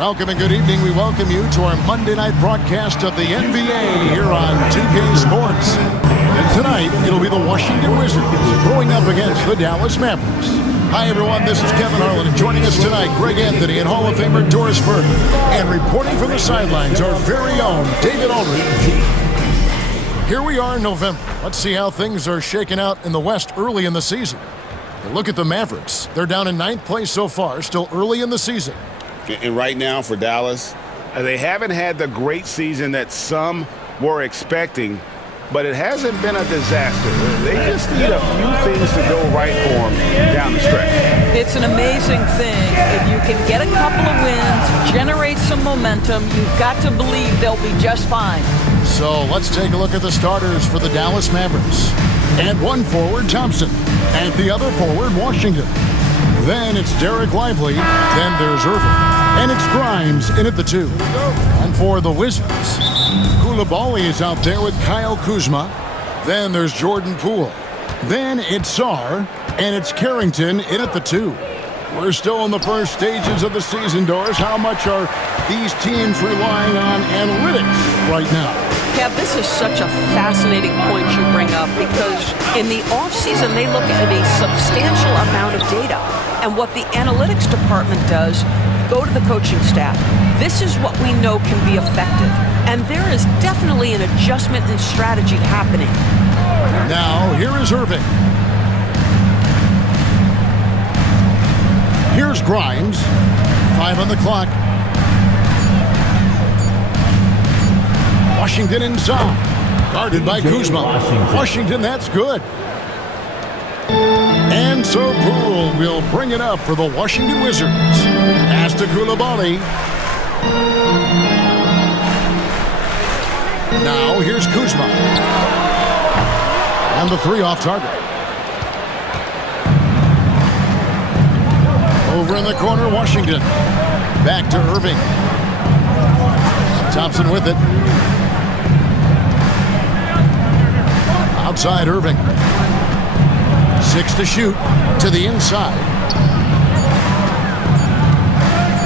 Welcome and good evening. We welcome you to our Monday night broadcast of the NBA here on 2K Sports. And tonight, it'll be the Washington Wizards going up against the Dallas Mavericks. Hi, everyone. This is Kevin Harlan. And joining us tonight, Greg Anthony and Hall of Famer Doris Burke. And reporting from the sidelines, our very own David Aldridge. Here we are in November. Let's see how things are shaking out in the West early in the season. And look at the Mavericks. They're down in 9th place so far, still early in the season. And right now for Dallas, they haven't had the great season that some were expecting, but it hasn't been a disaster. They just need a few things to go right for them down the stretch. It's an amazing thing. If you can get a couple of wins, generate some momentum, you've got to believe they'll be just fine. So let's take a look at the starters for the Dallas Mavericks. At one forward, Thompson. At the other forward, Washington. Then it's Derek Lively. Then there's Irving. And it's Grimes in at the 2. And for the Wizards, Coulibaly is out there with Kyle Kuzma. Then there's Jordan Poole. Then it's Sarr. And it's Carrington in at the 2. We're still in the first stages of the season, Doris. How much are these teams relying on analytics right now? Kev, this is such a fascinating point you bring up because in the offseason, they look at a substantial amount of data. And what the analytics department does, go to the coaching staff. This is what we know can be effective. And there is definitely an adjustment in strategy happening. Now, here is Irving. Here's Grimes. 5 on the clock. Washington inside. Guarded by Kuzma. Washington, that's good. And so Poole will bring it up for the Washington Wizards. Pass to Coulibaly. Now here's Kuzma. And the 3 off target. Over in the corner, Washington. Back to Irving. Thompson with it. Outside Irving. 6 to shoot. To the inside.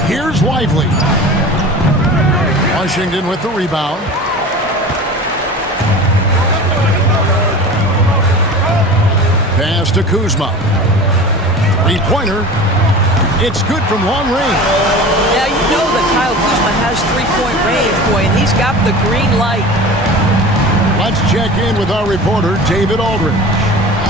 Here's Lively. Washington with the rebound. Pass to Kuzma. 3-pointer. It's good from long range. Now you know that Kyle Kuzma has 3-point range, boy, and he's got the green light. Let's check in with our reporter, David Aldridge.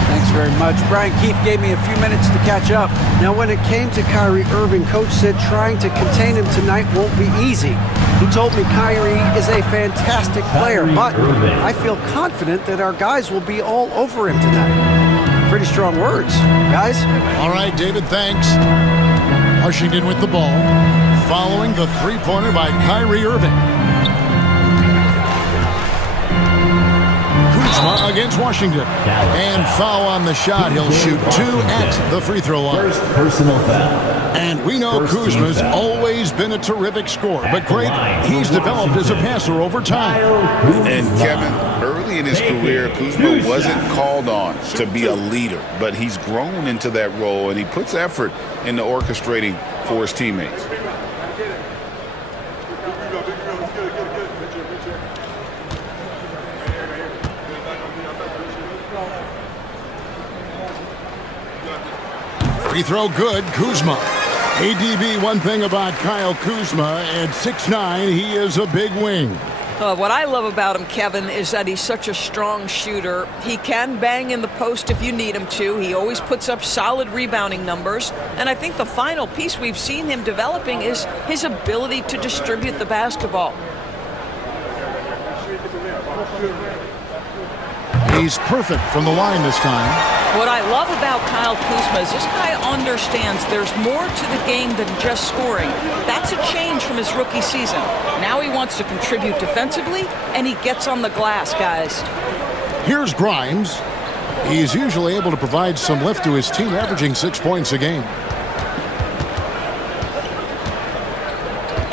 Thanks very much. Brian Keefe gave me a few minutes to catch up. Now, when it came to Kyrie Irving, Coach said trying to contain him tonight won't be easy. He told me Kyrie is a fantastic player, but I feel confident that our guys will be all over him tonight. Pretty strong words, guys. All right, David, thanks. Washington with the ball, following the 3-pointer by Kyrie Irving. Kuzma against Washington. And foul on the shot. He'll shoot 2 at the free throw line. First personal foul. And we know Kuzma's always been a terrific scorer, but Greg, he's developed as a passer over time. And Kevin, early in his career, Kuzma wasn't called on to be a leader, but he's grown into that role, and he puts effort into orchestrating for his teammates. Free throw good, Kuzma. ADB, one thing about Kyle Kuzma, at 6'9", he is a big wing. What I love about him, Kevin, is that he's such a strong shooter. He can bang in the post if you need him to. He always puts up solid rebounding numbers. And I think the final piece we've seen him developing is his ability to distribute the basketball. He's perfect from the line this time. What I love about Kyle Kuzma is this guy understands there's more to the game than just scoring. That's a change from his rookie season. Now he wants to contribute defensively, and he gets on the glass, guys. Here's Grimes. He's usually able to provide some lift to his team, averaging 6 points a game.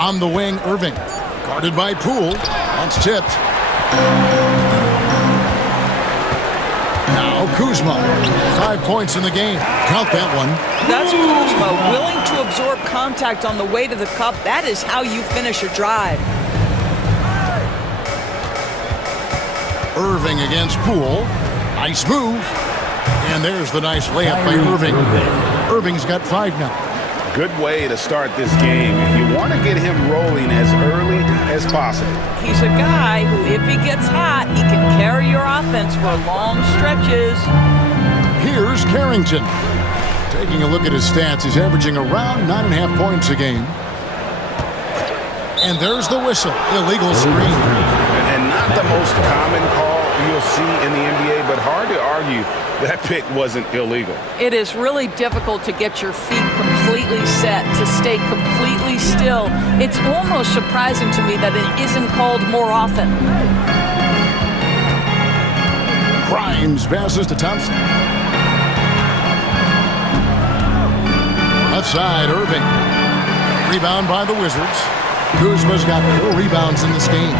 On the wing, Irving. Guarded by Poole. That's tipped. Now Kuzma, 5 points in the game. Count that one. That's Kuzma, willing to absorb contact on the way to the cup. That is how you finish a drive. Irving against Poole. Nice move. And there's the nice layup by Irving. Irving's got 5 now. Good way to start this game. You want to get him rolling as early as possible. He's a guy who, if he gets hot, he can carry your offense for long stretches. Here's Carrington. Taking a look at his stats, he's averaging around 9.5 points a game. And there's the whistle. Illegal screen. And not the most common call you'll see in the NBA, but hard to argue that pick wasn't illegal. It is really difficult to get your feet completely set, to stay completely still. It's almost surprising to me that it isn't called more often. Grimes passes to Thompson. Left side, Irving. Rebound by the Wizards. Kuzma's got 4 rebounds in this game.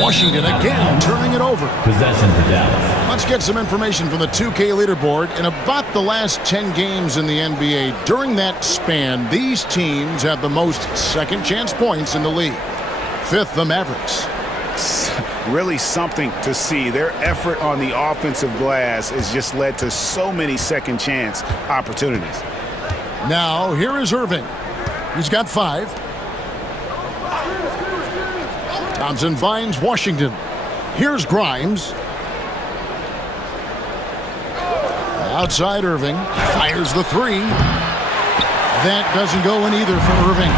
Washington again turning it over. Possession to Dallas. Let's get some information from the 2K leaderboard. In about the last 10 games in the NBA, during that span, these teams have the most second chance points in the league. 5th, the Mavericks. Really something to see. Their effort on the offensive glass has just led to so many second chance opportunities. Now, here is Irving. He's got 5. Thompson finds Washington. Here's Grimes. Outside Irving. Fires the 3. That doesn't go in either for Irving.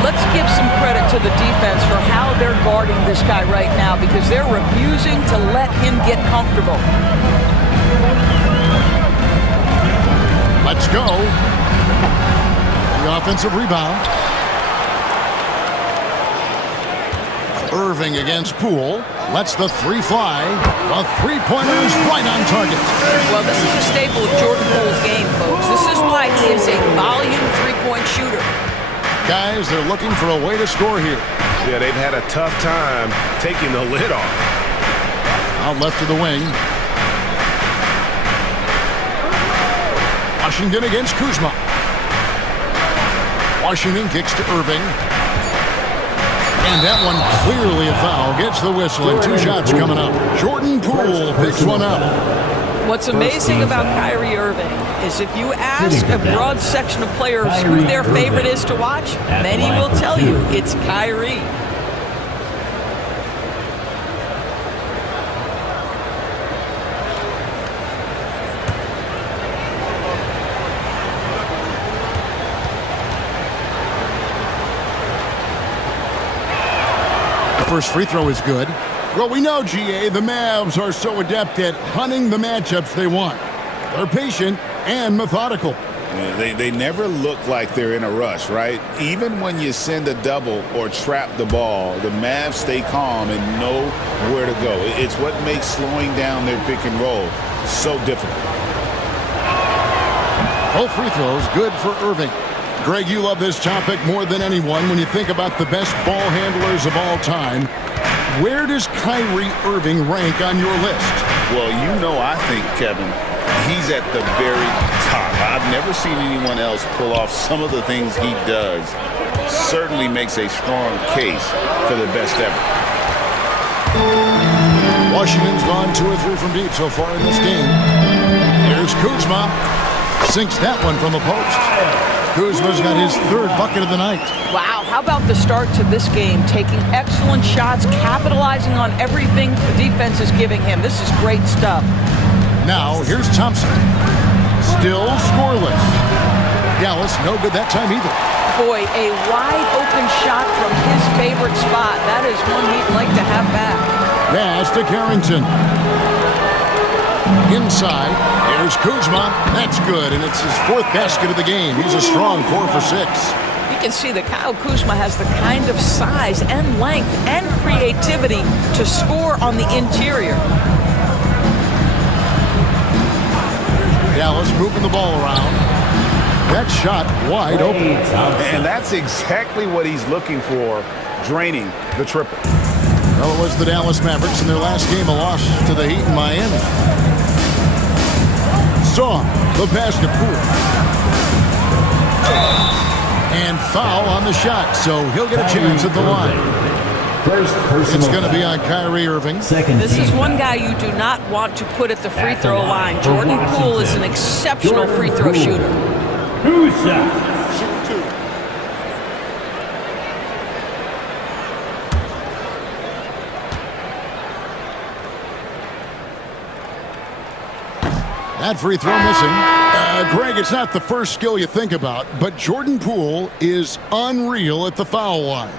Let's give some credit to the defense for how they're guarding this guy right now, because they're refusing to let him get comfortable. Let's go. The offensive rebound. Irving against Poole. Lets the 3 fly. The 3-pointer's right on target. Well, this is a staple of Jordan Poole's game, folks. This is why he is a volume 3-point shooter. Guys, they're looking for a way to score here. Yeah, they've had a tough time taking the lid off. Out left to the wing. Washington against Kuzma. Washington kicks to Irving. And that one clearly a foul. Gets the whistle and 2 shots coming up. Jordan Poole picks one up. What's amazing about Kyrie Irving is if you ask a broad section of players who their favorite is to watch, many will tell you it's Kyrie. First free throw is good. Well, we know, GA, the Mavs are so adept at hunting the matchups they want. They're patient and methodical. Yeah, they never look like they're in a rush, right? Even when you send a double or trap the ball, the Mavs stay calm and know where to go. It's what makes slowing down their pick and roll so difficult. Both free throws good for Irving. Greg, you love this topic more than anyone when you think about the best ball handlers of all time. Where does Kyrie Irving rank on your list? Well, you know, I think, Kevin, he's at the very top. I've never seen anyone else pull off some of the things he does. Certainly makes a strong case for the best ever. Washington's gone 2 or 3 from deep so far in this game. Here's Kuzma. Sinks that one from the post. Kuzma's got his 3rd bucket of the night. Wow, how about the start to this game? Taking excellent shots, capitalizing on everything the defense is giving him. This is great stuff. Now, here's Thompson. Still scoreless. Dallas, no good that time either. Boy, a wide open shot from his favorite spot. That is one he'd like to have back. Pass to Carrington. Inside, here's Kuzma. That's good, and it's his 4th basket of the game. He's a strong 4 for 6. You can see that Kyle Kuzma has the kind of size and length and creativity to score on the interior. Dallas moving the ball around. That shot wide open. And that's exactly what he's looking for, draining the triple. Well, it was the Dallas Mavericks in their last game, a loss to the Heat in Miami. Saw the pass to Poole. And foul on the shot, so he'll get a chance at the line. It's going to be on Kyrie Irving. This is one guy you do not want to put at the free throw line. Jordan Poole is an exceptional free throw shooter. Two shots. That free throw missing. Greg, it's not the first skill you think about, but Jordan Poole is unreal at the foul line.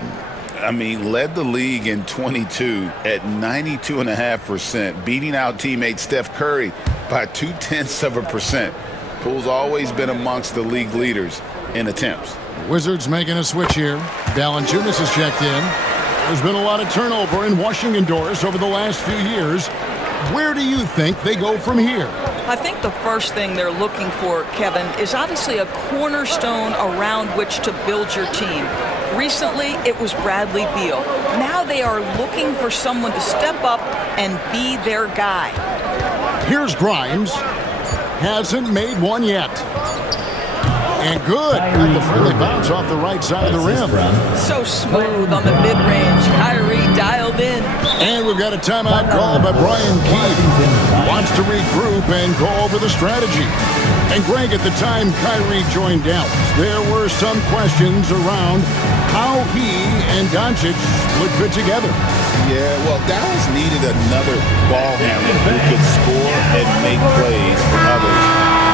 I mean, led the league in 22 at 92.5%, beating out teammate Steph Curry by 0.2%. Poole's always been amongst the league leaders in attempts. Wizards making a switch here. Valanciunas has checked in. There's been a lot of turnover in Washington doors over the last few years. Where do you think they go from here? I think the first thing they're looking for, Kevin, is obviously a cornerstone around which to build your team. Recently, it was Bradley Beal. Now they are looking for someone to step up and be their guy. Here's Grimes. Hasn't made one yet. And good. Got the friendly bounce off the right side of the rim. So smooth on the mid-range. Kyrie dialed in. And we've got a timeout call by Brian Keefe. Wants to regroup and go over the strategy. And Greg, at the time Kyrie joined Dallas, there were some questions around how he and Doncic would fit together. Yeah, well, Dallas needed another ball handler who could score and make plays for others.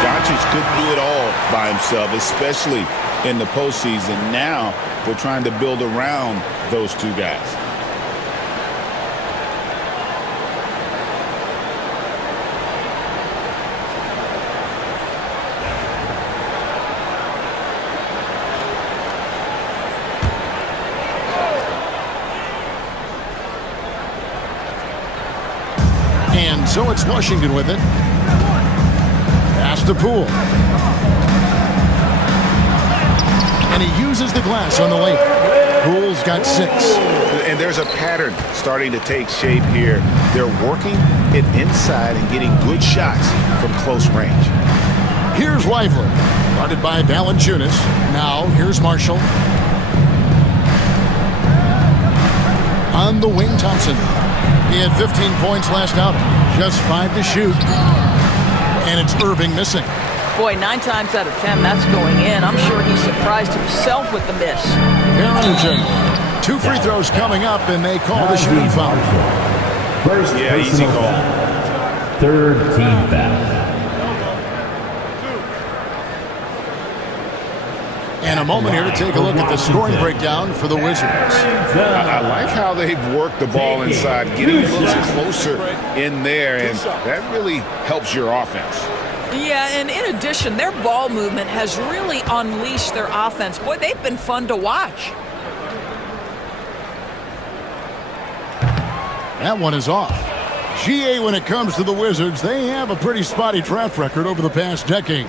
Doncic couldn't do it all by himself, especially in the postseason. Now they're trying to build around those two guys. And so it's Washington with it. Pass to Poole. And he uses the glass on the lane. Poole's got 6. And there's a pattern starting to take shape here. They're working it inside and getting good shots from close range. Here's Lively. Guarded by Valanciunas. Now, here's Marshall. On the wing, Thompson. He had 15 points last outing. Just 5 to shoot. And it's Irving missing. Boy, 9 times out of 10, that's going in. I'm sure he surprised himself with the miss. Harrington. 2 free throws coming up, and they call the shooting foul. First, easy call. Third team foul. And a moment here to take a look at the scoring breakdown for the Wizards. I like how they've worked the ball inside, getting looks closer in there, and that really helps your offense. Yeah, and in addition, their ball movement has really unleashed their offense. Boy, they've been fun to watch. That one is off. GA, when it comes to the Wizards, they have a pretty spotty draft record over the past decade.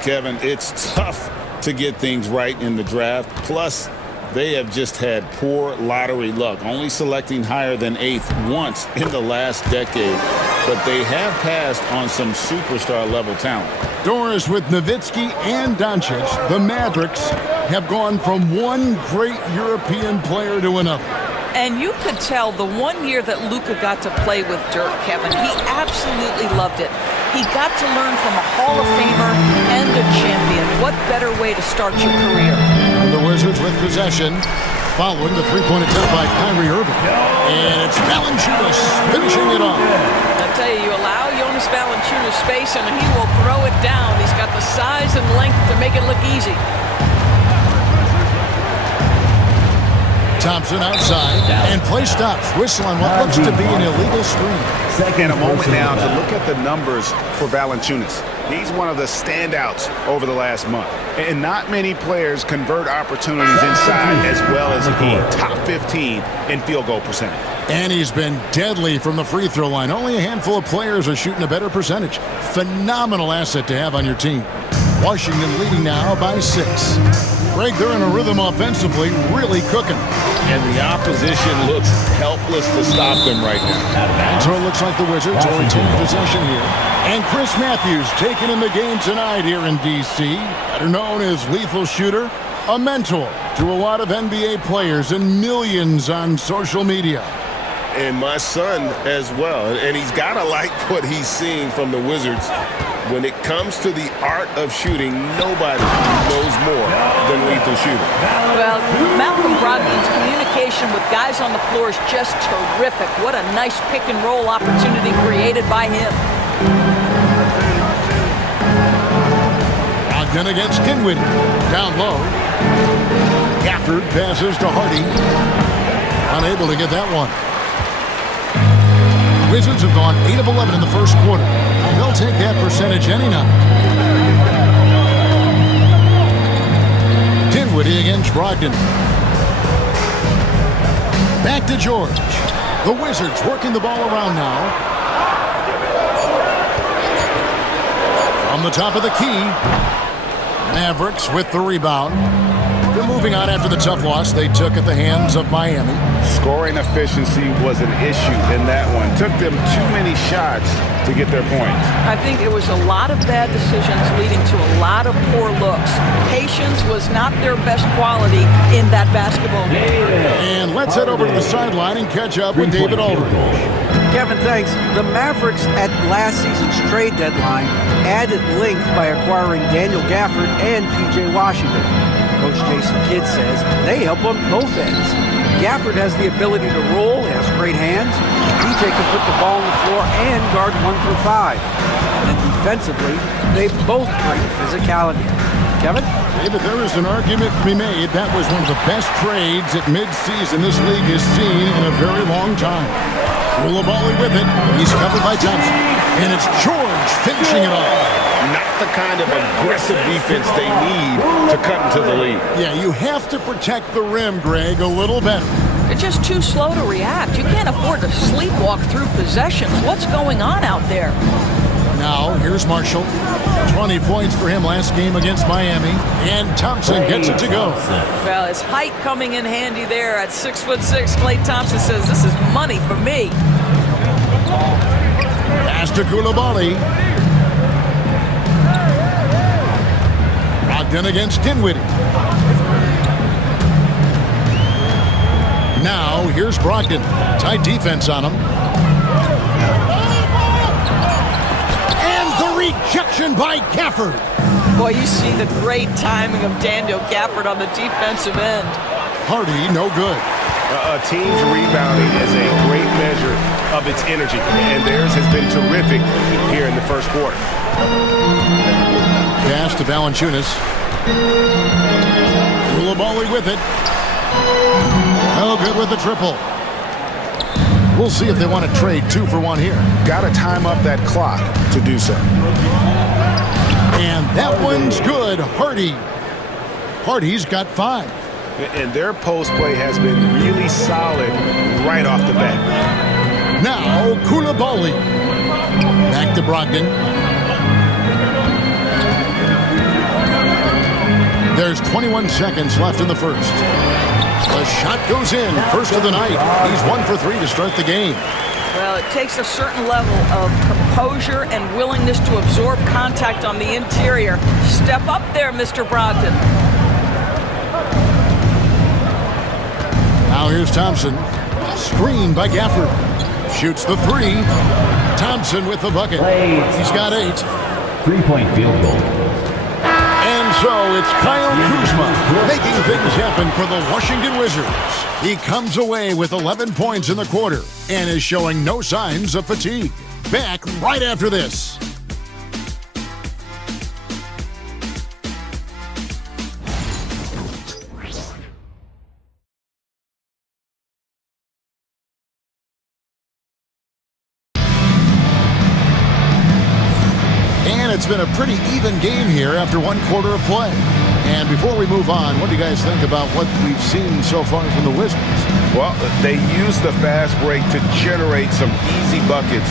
Kevin, it's tough to get things right in the draft. Plus, they have just had poor lottery luck, only selecting higher than 8th once in the last decade. But they have passed on some superstar-level talent. Doris, with Nowitzki and Doncic, the Mavericks have gone from one great European player to another. And you could tell the one year that Luka got to play with Dirk, Kevin, he absolutely loved it. He got to learn from a Hall of Famer and a champion. What better way to start your career? And the Wizards with possession, following the three-point attempt by Kyrie Irving. And it's Valanciunas finishing it off. I tell you, you allow Jonas Valanciunas space and he will throw it down. He's got the size and length to make it look easy. Thompson outside, and play stops. Whistle on what looks to be an illegal screen. And a moment now to look at the numbers for Valanciunas. He's one of the standouts over the last month. And not many players convert opportunities inside as well as he. Top 15 in field goal percentage. And he's been deadly from the free throw line. Only a handful of players are shooting a better percentage. Phenomenal asset to have on your team. Washington leading now by 6. Greg, they're in a rhythm offensively, really cooking. And the opposition looks helpless to stop them right now. And so it looks like the Wizards will retain possession here. And Chris Matthews taking in the game tonight here in D.C., better known as Lethal Shooter, a mentor to a lot of NBA players and millions on social media. And my son as well. And he's got to like what he's seeing from the Wizards. When it comes to the art of shooting, nobody knows more than Lethal Shooter. Well, Malcolm Brogdon's communication with guys on the floor is just terrific. What a nice pick-and-roll opportunity created by him. Brogdon against Dinwiddie. Down low. Gafford passes to Hardy. Unable to get that one. Wizards have gone 8 of 11 in the first quarter. They'll take that percentage any night. Dinwiddie against Brogdon. Back to George. The Wizards working the ball around now. From the top of the key. Mavericks with the rebound. They're moving on after the tough loss they took at the hands of Miami. Scoring efficiency was an issue in that one. Took them too many shots to get their points. I think it was a lot of bad decisions leading to a lot of poor looks. Patience was not their best quality in that basketball game. And let's head over to the sideline and catch up with David Aldridge. Kevin, thanks. The Mavericks at last season's trade deadline added length by acquiring Daniel Gafford and P.J. Washington. Coach Jason Kidd says they help on both ends. Gafford has the ability to roll, he has great hands. PJ can put the ball on the floor and guard 1 through 5. And then defensively, they both bring physicality. Kevin? David, there is an argument to be made. That was one of the best trades at midseason this league has seen in a very long time. Koulibaly with it. He's covered by Thompson. And it's George finishing it off. Not the kind of aggressive defense they need to cut into the lead. Yeah, you have to protect the rim, Greg, a little better. They're just too slow to react. You can't afford to sleepwalk through possessions. What's going on out there? Now, here's Marshall. 20 points for him last game against Miami. And Thompson gets it to go. Well, his height coming in handy there at 6'6". Klay Thompson says, this is money for me. Pass to Koulibaly. Brogdon against Dinwiddie. Now, here's Brogdon. Tight defense on him. And the rejection by Gafford. Boy, you see the great timing of Daniel Gafford on the defensive end. Hardy, no good. A team's rebounding is a great measure of its energy, and theirs has been terrific here in the first quarter. Pass to Valanciunas. Koulibaly with it. Oh, good with the triple. We'll see if they want to trade 2 for 1 here. Got to time up that clock to do so. And that one's good. Hardy's got 5. And their post play has been really solid right off the bat. Now, Koulibaly. Back to Brogdon. There's 21 seconds left in the first. The shot goes in. First of the night. He's 1 for 3 to start the game. Well, it takes a certain level of composure and willingness to absorb contact on the interior. Step up there, Mr. Brogdon. Now here's Thompson. Screen by Gafford. Shoots the 3. Thompson with the bucket. He's got 8. 3-point field goal. And so it's Kyle Kuzma making things happen for the Washington Wizards. He comes away with 11 points in the quarter and is showing no signs of fatigue. Back right after this. It's been a pretty even game here after 1 quarter of play. And before we move on, what do you guys think about what we've seen so far from the Wizards? Well, they used the fast break to generate some easy buckets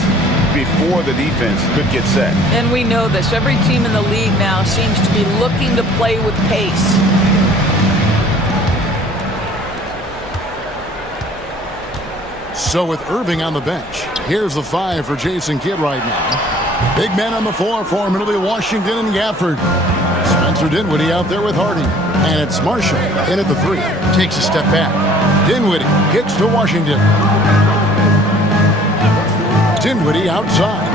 before the defense could get set. And we know this. Every team in the league now seems to be looking to play with pace. So with Irving on the bench, here's the 5 for Jason Kidd right now. Big men on the floor for him. It'll be Washington and Gafford. Spencer Dinwiddie out there with Hardy. And it's Marshall in at the 3. Takes a step back. Dinwiddie kicks to Washington. Dinwiddie outside.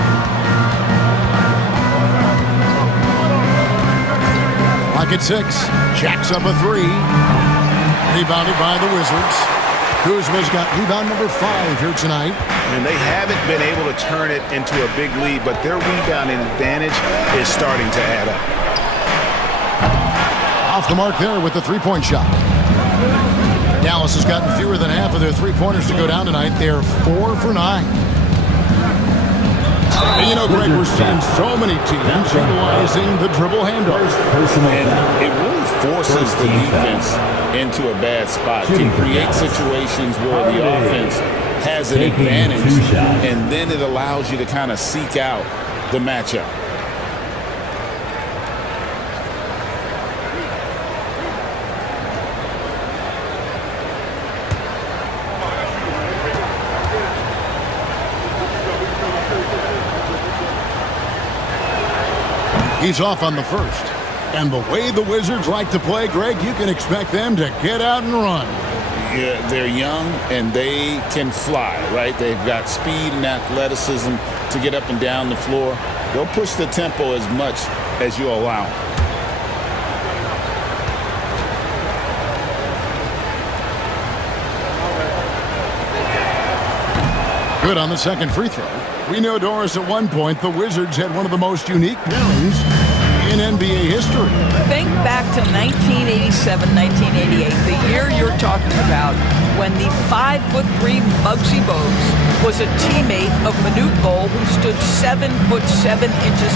Clock at 6. Jacks up a 3. Rebounded by the Wizards. Kuzma's got rebound number 5 here tonight. And they haven't been able to turn it into a big lead, but their rebounding advantage is starting to add up. Off the mark there with the three-point shot. Dallas has gotten fewer than half of their three-pointers to go down tonight. They're 4 for 9. And you know, Greg, we're seeing so many teams utilizing the dribble handoff. And it really forces the defense into a bad spot. Can create situations where the offense has an advantage, and then it allows you to kind of seek out the matchup. He's off on the first. And the way the Wizards like to play, Greg, you can expect them to get out and run. Yeah, they're young and they can fly, right? They've got speed and athleticism to get up and down the floor. They'll push the tempo as much as you allow. Good on the second free throw. We know, Doris, at one point the Wizards had one of the most unique pairings in NBA history. Think back to 1987, 1988, the year you're talking about, when the 5'3" Muggsy Bogues was a teammate of Manute Bol, who stood 7'7"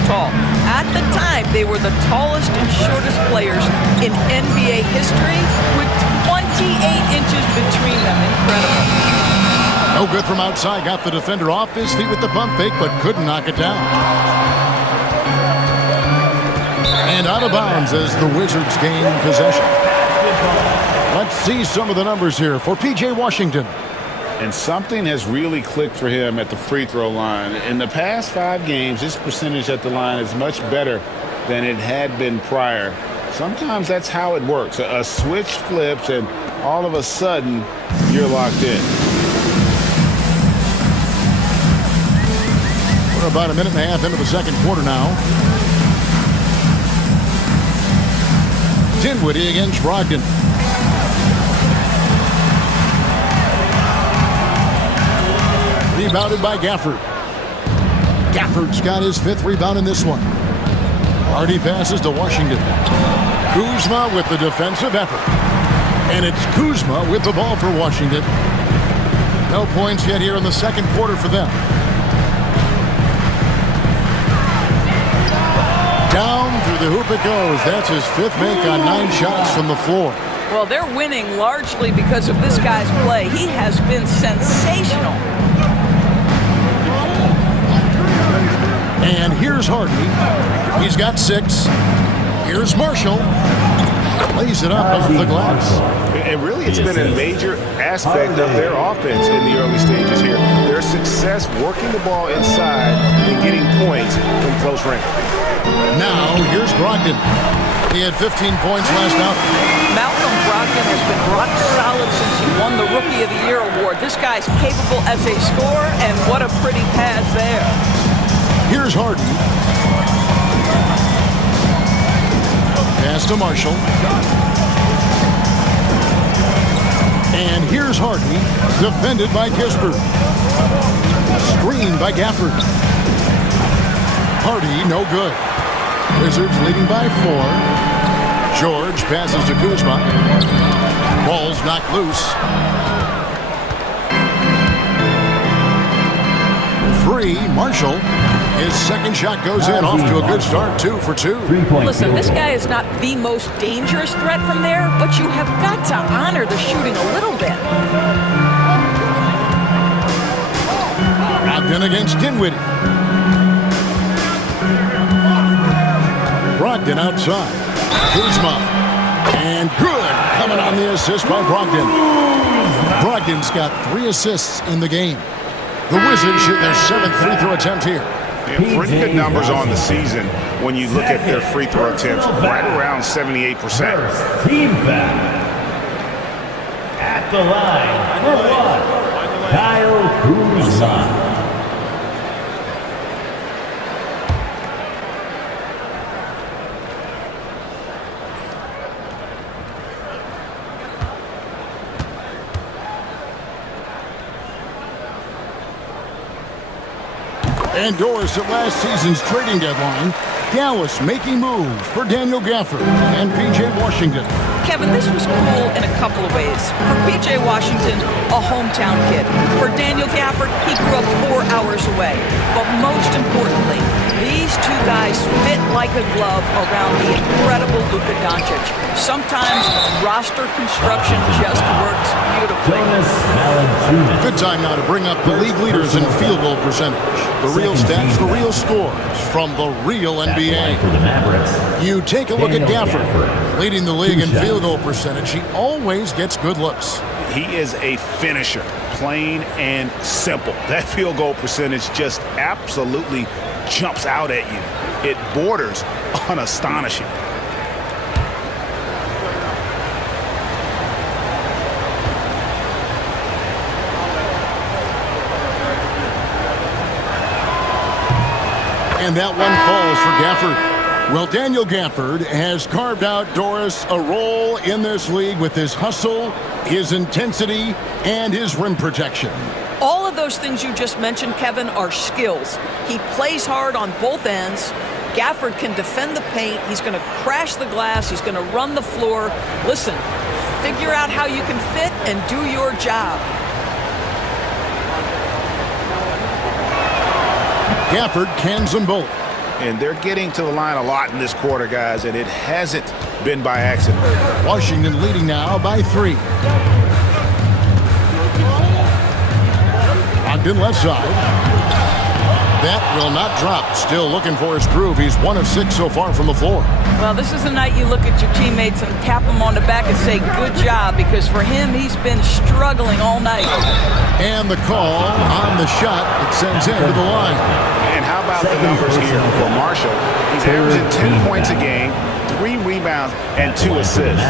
tall. At the time, they were the tallest and shortest players in NBA history, with 28 inches between them. Incredible. No good from outside. Got the defender off his feet with the pump fake, but couldn't knock it down. And out of bounds as the Wizards gain possession. Let's see some of the numbers here for P.J. Washington. And something has really clicked for him at the free throw line. In the past 5 games, his percentage at the line is much better than it had been prior. Sometimes that's how it works. A switch flips, and all of a sudden, you're locked in. We're about a minute and a half into the second quarter now. Dinwiddie against Brogdon. Rebounded by Gafford. Gafford's got his 5th rebound in this one. Hardy passes to Washington. Kuzma with the defensive effort. And it's Kuzma with the ball for Washington. No points yet here in the second quarter for them. Down through the hoop it goes. That's his 5th make on 9 shots from the floor. Well, they're winning largely because of this guy's play. He has been sensational. And here's Hardy. He's got 6. Here's Marshall. Lays it up off the glass. And really, it's been a major aspect of their offense in the early stages here. Their success working the ball inside and getting points from close range. Now, here's Brogdon. He had 15 points last out. Malcolm Brogdon has been rock solid since he won the Rookie of the Year award. This guy's capable as a scorer, and what a pretty pass there. Here's Hardy. Pass to Marshall. And here's Hardy, defended by Kispert. Screen by Gafford. Hardy, no good. Wizards leading by 4. George passes to Kuzma. Ball's knocked loose. 3, Marshall. His second shot goes in, off to a good start, 2 for 2. Listen, this guy is not the most dangerous threat from there, but you have got to honor the shooting a little bit. Brogdon against Dinwiddie. Brogdon outside. Kuzma. And good. Coming on the assist by Brogdon. Brogdon's got 3 assists in the game. The Wizards shoot their 7th free throw attempt here. Yeah, pretty good numbers on the season when you look at their free throw attempts, right around 78%. Team foul. At the line for 1, Kyle Kuzma. And doors at last season's trading deadline, Dallas making moves for Daniel Gafford and P.J. Washington. Kevin, this was cool in a couple of ways. For P.J. Washington, a hometown kid. For Daniel Gafford, he grew up 4 hours away. But most importantly, these 2 guys fit like a glove around the incredible Luka Doncic. Sometimes roster construction just works beautifully. Good time now to bring up the league leaders in field goal percentage. The real stats, the real scores from the real NBA. For the Mavericks, you take a look at Gafford, leading the league in field goal percentage. He always gets good looks. He is a finisher, plain and simple. That field goal percentage just absolutely jumps out at you. It borders on astonishing. And that one falls for Gafford. Well, Daniel Gafford has carved out, Doris, a role in this league with his hustle, his intensity, and his rim protection. All of those things you just mentioned, Kevin, are skills. He plays hard on both ends. Gafford can defend the paint. He's going to crash the glass. He's going to run the floor. Listen, figure out how you can fit and do your job. Gafford cans them both. And they're getting to the line a lot in this quarter, guys, and it hasn't been by accident. Washington leading now by 3. Ogden left side. That will not drop. Still looking for his groove. He's 1 of 6 so far from the floor. Well, this is the night you look at your teammates and tap them on the back and say, good job, because for him, he's been struggling all night. And the call on the shot that sends him to the line. And how about the numbers here for Marshall? He's averaging 10 points a game, 3 rebounds, and 2 assists.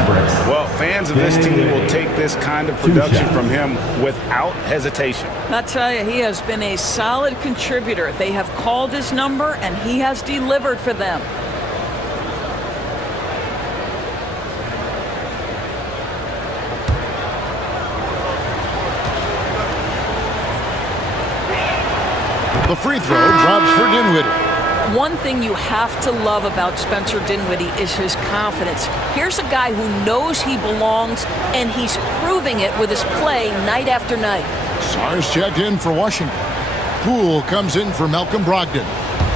Well, fans of this team will take this kind of production from him without hesitation. I'll tell you, he has been a solid contributor. They have called his number, and he has delivered for them. The free throw drops for Dinwiddie. One thing you have to love about Spencer Dinwiddie is his confidence. Here's a guy who knows he belongs, and he's proving it with his play night after night. Sars checked in for Washington. Poole comes in for Malcolm Brogdon.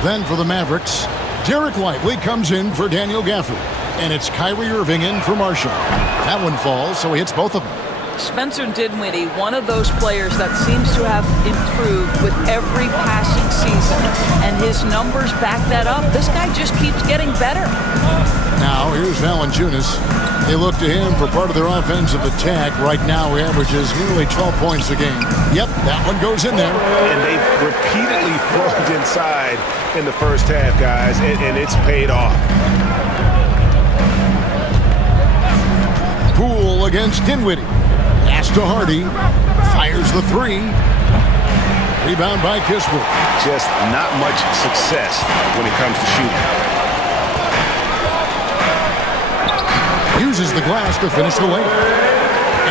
Then for the Mavericks, Derek Lively comes in for Daniel Gafford. And it's Kyrie Irving in for Marshall. That one falls, so he hits both of them. Spencer Dinwiddie, one of those players that seems to have improved with every passing season, and his numbers back that up. This guy just keeps getting better. Now, here's Valanciunas. They look to him for part of their offensive attack. Right now, he averages nearly 12 points a game. Yep, that one goes in there. And they've repeatedly thrown inside in the first half, guys, and it's paid off. Poole against Dinwiddie. Pass to Hardy. Fires the 3. Rebound by Kiswood. Just not much success when it comes to shooting. Uses the glass to finish the layup.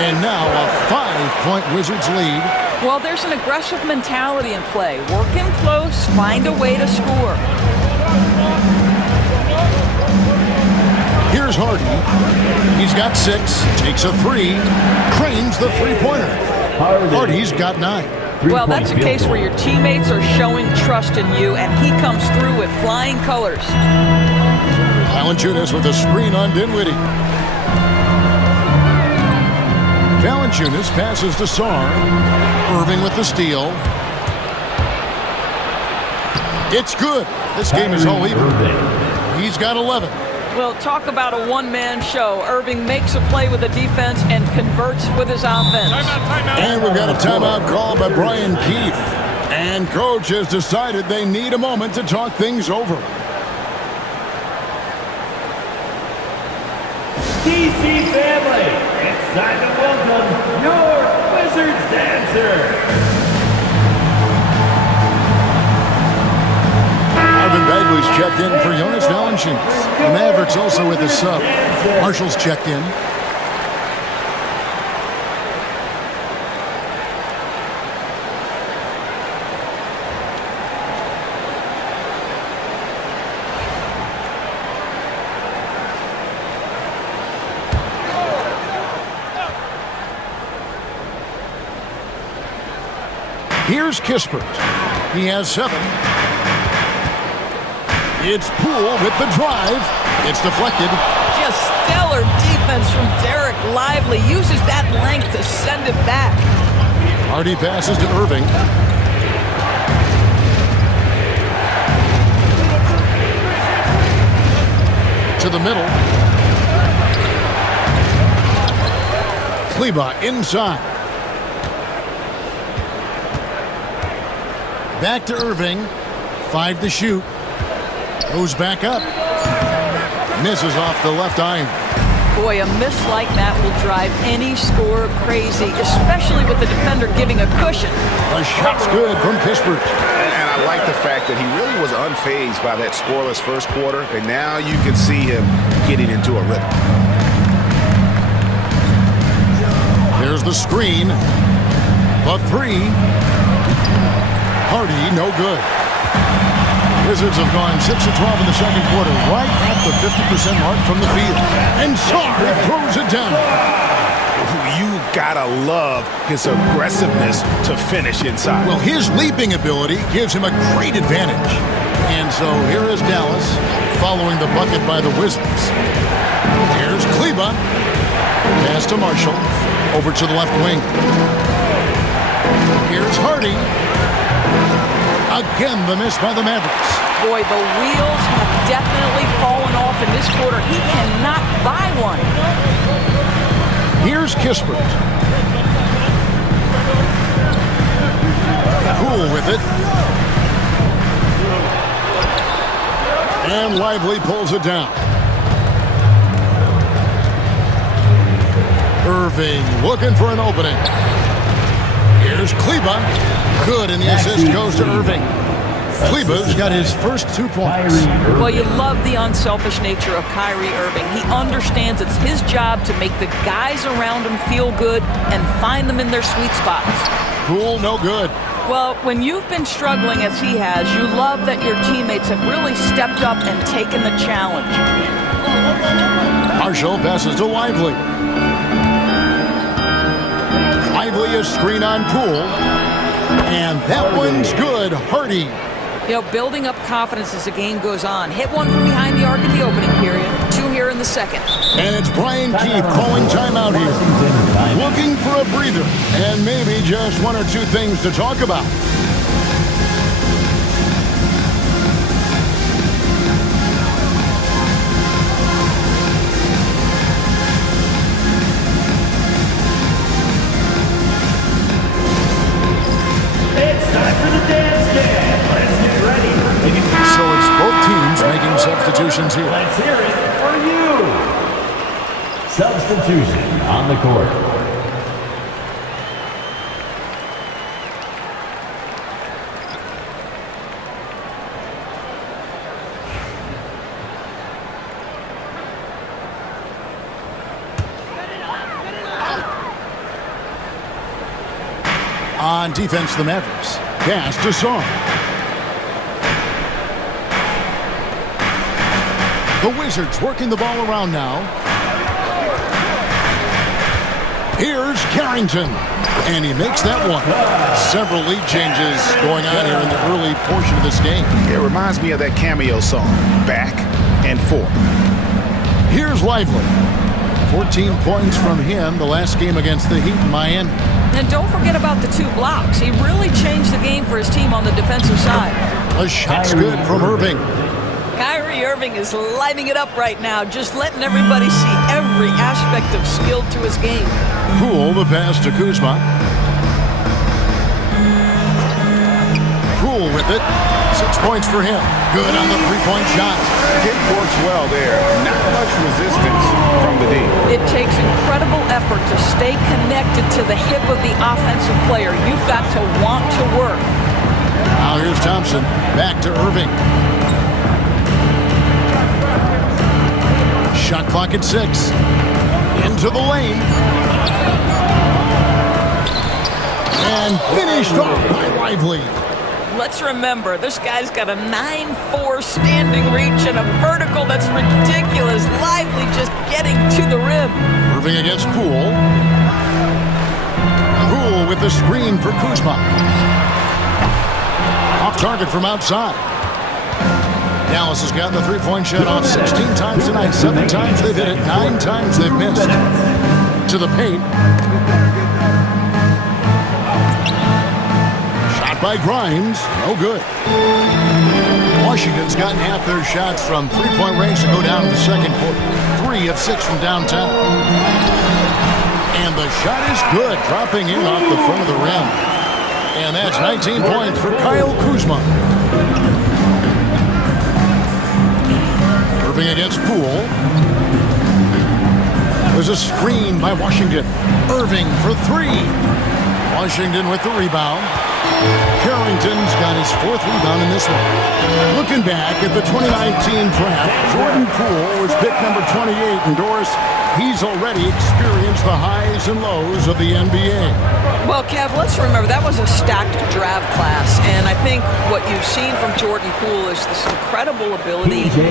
And now a 5-point Wizards lead. Well, there's an aggressive mentality in play. Work in close, find a way to score. Here's Hardy. He's got 6, takes a 3, cranes the 3-pointer. Hardy's got 9. Well, that's a case where your teammates are showing trust in you, and he comes through with flying colors. Valanciunas with a screen on Dinwiddie. Valanciunas passes to Sarr. Irving with the steal. It's good. This game is all even. He's got 11. Well, talk about a one-man show. Irving makes a play with the defense and converts with his offense. And we've got a timeout called by Brian Keefe. And coach has decided they need a moment to talk things over. DC family, it's time to welcome your Wizards dancer. Bagley's checked in for Jonas Valanciunas. The Mavericks also with a sub. Marshall's checked in. Here's Kispert. He has 7. It's Poole with the drive. It's deflected. Just stellar defense from Derek Lively. Uses that length to send it back. Hardy passes to Irving. To the middle. Kleba inside. Back to Irving. 5 to shoot. Goes back up. Misses off the left iron. Boy, a miss like that will drive any scorer crazy, especially with the defender giving a cushion. A shot's good from Kispert. And I like the fact that he really was unfazed by that scoreless first quarter, and now you can see him getting into a rhythm. There's the screen. The 3. Hardy, no good. Wizards have gone 6 of 12 in the second quarter, right at the 50% mark from the field. And Sarr throws it down. You've got to love his aggressiveness to finish inside. Well, his leaping ability gives him a great advantage. And so here is Dallas following the bucket by the Wizards. Here's Kleba. Pass to Marshall. Over to the left wing. Here's Hardy. Again, the miss by the Mavericks. Boy, the wheels have definitely fallen off in this quarter. He cannot buy one. Here's Kispert. Poole with it. And Lively pulls it down. Irving looking for an opening. Here's Kleba. Good, and the assist goes to Irving. Kleba's got his first 2 points. Well, you love the unselfish nature of Kyrie Irving. He understands it's his job to make the guys around him feel good and find them in their sweet spots. Poole, no good. Well, when you've been struggling as he has, you love that your teammates have really stepped up and taken the challenge. Marshall passes to Lively. Lively is screen on Poole. And that one's good. Hardy. You know, building up confidence as the game goes on. Hit one from behind the arc in the opening period. 2 here in the second. And it's Brian Keefe calling timeout here. Looking for a breather. And maybe just 1 or 2 things to talk about. Substitutions here. Let's hear it for you. Substitution on the court. On defense, the Mavericks. Pass to Sarr. The Wizards working the ball around now. Here's Carrington. And he makes that one. Several lead changes going on here in the early portion of this game. It reminds me of that cameo song, Back and Forth. Here's Lively. 14 points from him the last game against the Heat in Miami. And don't forget about the 2 blocks. He really changed the game for his team on the defensive side. A shot's good from Irving. Kyrie Irving is lighting it up right now, just letting everybody see every aspect of skill to his game. Poole, the pass to Kuzma. Poole with it. 6 points for him. Good on the three-point shot. It works well there. Not much resistance from the D. It takes incredible effort to stay connected to the hip of the offensive player. You've got to want to work. Now here's Thompson. Back to Irving. Shot clock at 6. Into the lane. And finished off by Lively. Let's remember, this guy's got a 9-4 standing reach and a vertical that's ridiculous. Lively just getting to the rim. Irving against Poole. Poole with the screen for Kuzma. Off target from outside. Dallas has gotten the three-point shot off 16 times tonight. 7 times they've hit it. 9 times they've missed. To the paint. Shot by Grimes. No good. Washington's gotten half their shots from three-point range to go down in the second quarter. 3 of 6 from downtown. And the shot is good. Dropping in off the front of the rim. And that's 19 points for Kyle Kuzma. Irving against Poole. There's a screen by Washington. Irving for 3. Washington with the rebound. Carrington's got his 4th rebound in this one. Looking back at the 2019 draft, Jordan Poole was pick number 28, and Doris, he's already experienced the highs and lows of the NBA. Well, Kev, let's remember that was a stacked draft class, and I think what you've seen from Jordan Poole is this incredible ability to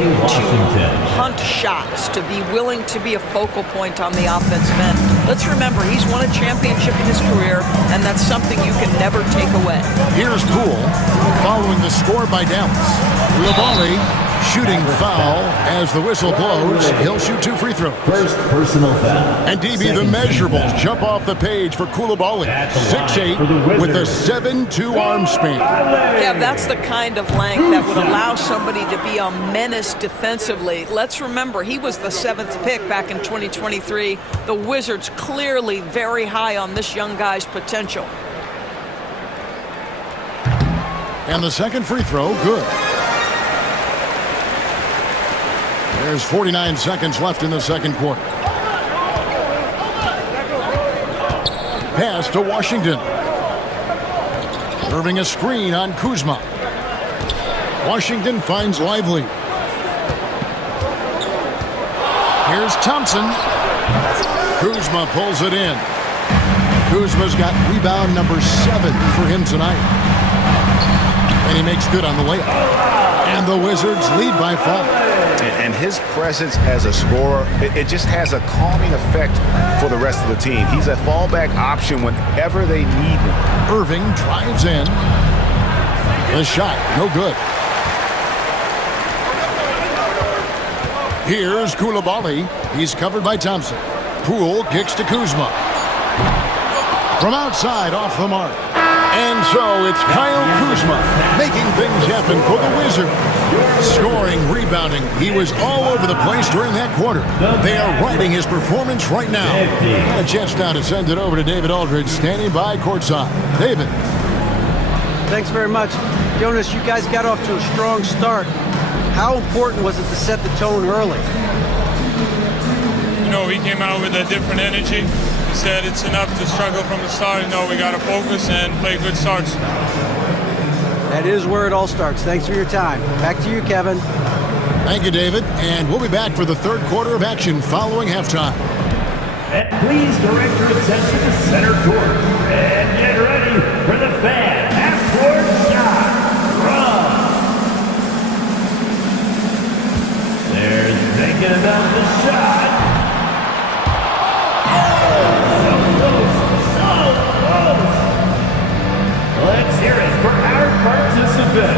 hunt shots, to be willing to be a focal point on the offensive end. Let's remember, he's won a championship in his career, and that's something you can never take away. Here's Poole, following the score by Dallas. Labali shooting foul as the whistle blows. He'll shoot 2 free throws. First personal foul. And DB, the measurables jump off the page for Coulibaly. 6'8" with a 7'2" arm span. Yeah, that's the kind of length that would allow somebody to be a menace defensively. Let's remember, he was the 7th pick back in 2023. The Wizards clearly very high on this young guy's potential. And the second free throw, good. There's 49 seconds left in the second quarter. Pass to Washington. Serving a screen on Kuzma. Washington finds Lively. Here's Thompson. Kuzma pulls it in. Kuzma's got rebound number 7 for him tonight. And he makes good on the layup. And the Wizards lead by 5. And his presence as a scorer, it just has a calming effect for the rest of the team. He's a fallback option whenever they need him. Irving drives in. The shot, no good. Here's Coulibaly. He's covered by Thompson. Poole kicks to Kuzma. From outside, off the mark. And so it's Kyle Kuzma making things happen for the Wizards. Scoring, rebounding. He was all over the place during that quarter. They are riding his performance right now. And a chance now to send it over to David Aldridge, standing by courtside. David. Thanks very much. Jonas, you guys got off to a strong start. How important was it to set the tone early? You know, we came out with a different energy. We said it's enough to struggle from the start. You know, we got to focus and play good starts. That is where it all starts. Thanks for your time. Back to you, Kevin. Thank you, David. And we'll be back for the third quarter of action following halftime. And please direct your attention to center court. And get ready for the fan half-court shot. Run. They're thinking about the shot. Let's hear it for our participant.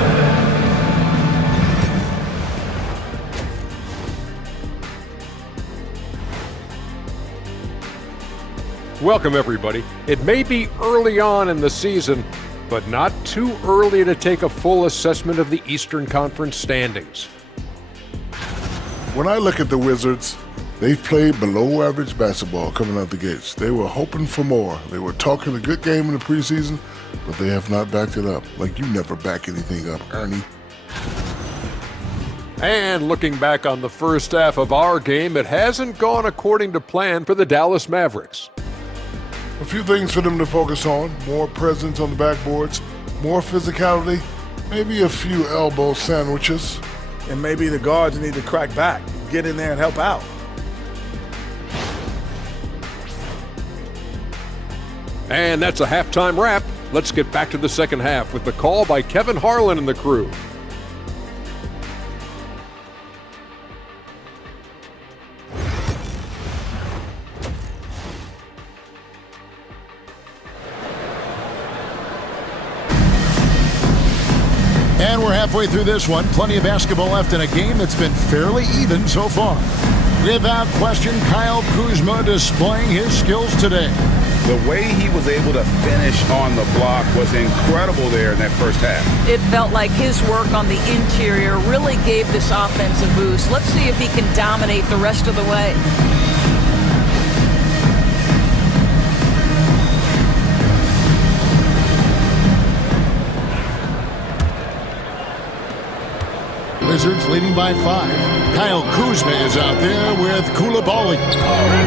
Welcome, everybody. It may be early on in the season, but not too early to take a full assessment of the Eastern Conference standings. When I look at the Wizards, they've played below average basketball coming out the gates. They were hoping for more. They were talking a good game in the preseason, but they have not backed it up. Like you never back anything up, Ernie. And looking back on the first half of our game, it hasn't gone according to plan for the Dallas Mavericks. A few things for them to focus on. More presence on the backboards, more physicality, maybe a few elbow sandwiches. And maybe the guards need to crack back, get in there and help out. And that's a halftime wrap. Let's get back to the second half with the call by Kevin Harlan and the crew. And we're halfway through this one. Plenty of basketball left in a game that's been fairly even so far. Without question, Kyle Kuzma displaying his skills today. The way he was able to finish on the block was incredible there in that first half. It felt like his work on the interior really gave this offense a boost. Let's see if he can dominate the rest of the way. Wizards leading by 5. Kyle Kuzma is out there with Coulibaly.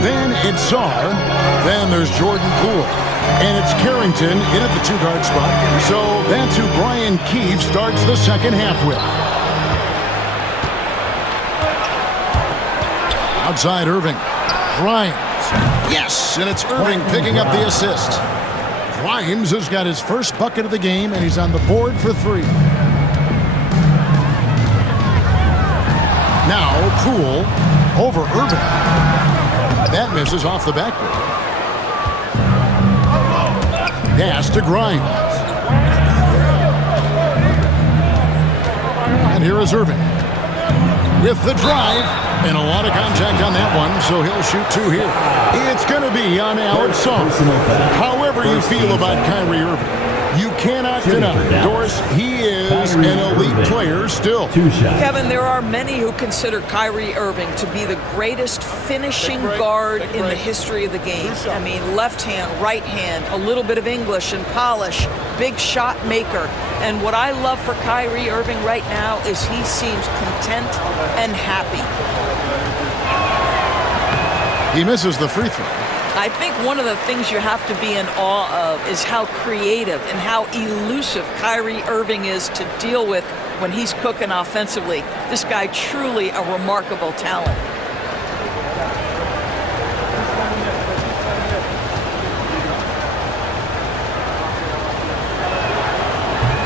Then it's Sarr. Then there's Jordan Poole. And it's Carrington in at the 2-guard spot. So that's who Brian Keefe starts the second half with. Outside Irving. Grimes. Yes! And it's Irving picking up the assist. Grimes has got his first bucket of the game, and he's on the board for 3. Now, Poole over Irving. That misses off the backboard. Pass to Grimes. And here is Irving with the drive. And a lot of contact on that one, so he'll shoot 2 here. It's going to be on Alex Sarr. However you feel about Kyrie Irving, you cannot deny, Doris, he is an elite player still. Kevin, there are many who consider Kyrie Irving to be the greatest finishing guard in the history of the game. I mean, left hand, right hand, a little bit of English and polish, big shot maker. And what I love for Kyrie Irving right now is he seems content and happy. He misses the free throw. I think one of the things you have to be in awe of is how creative and how elusive Kyrie Irving is to deal with when he's cooking offensively. This guy truly a remarkable talent.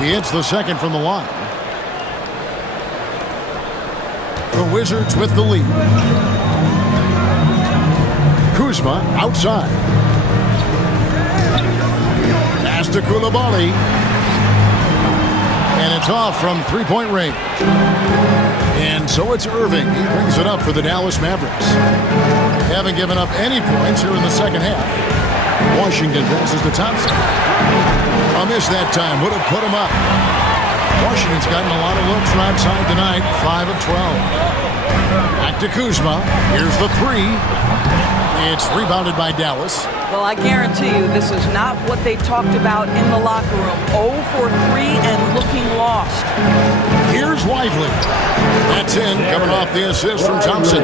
He hits the second from the line. The Wizards with the lead. Kuzma outside. Pass to Coulibaly. And it's off from 3-point range. And so it's Irving. He brings it up for the Dallas Mavericks. Haven't given up any points here in the second half. Washington passes to Thompson. A miss that time would have put him up. Washington's gotten a lot of looks from outside tonight. 5 of 12. Back to Kuzma. Here's the 3. It's rebounded by Dallas. Well, I guarantee you this is not what they talked about in the locker room. 0 for 3 and looking lost. Here's Lively. That's in, coming off the assist from Thompson.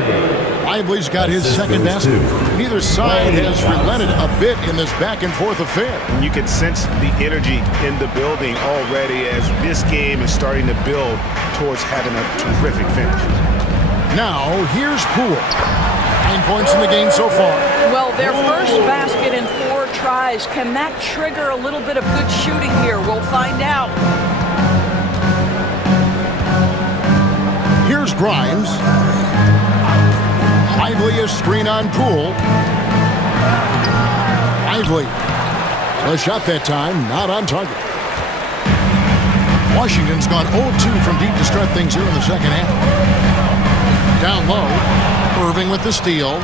Lively's got his second basket. Neither side has relented a bit in this back-and-forth affair. You can sense the energy in the building already as this game is starting to build towards having a terrific finish. Now, here's Poole. 9 points in the game so far. Well, their first basket in 4 tries. Can that trigger a little bit of good shooting here? We'll find out. Here's Grimes. Lively a screen on Poole. Lively. A shot that time, not on target. Washington's gone 0-2 from deep to start things here in the second half. Down low. Irving with the steal.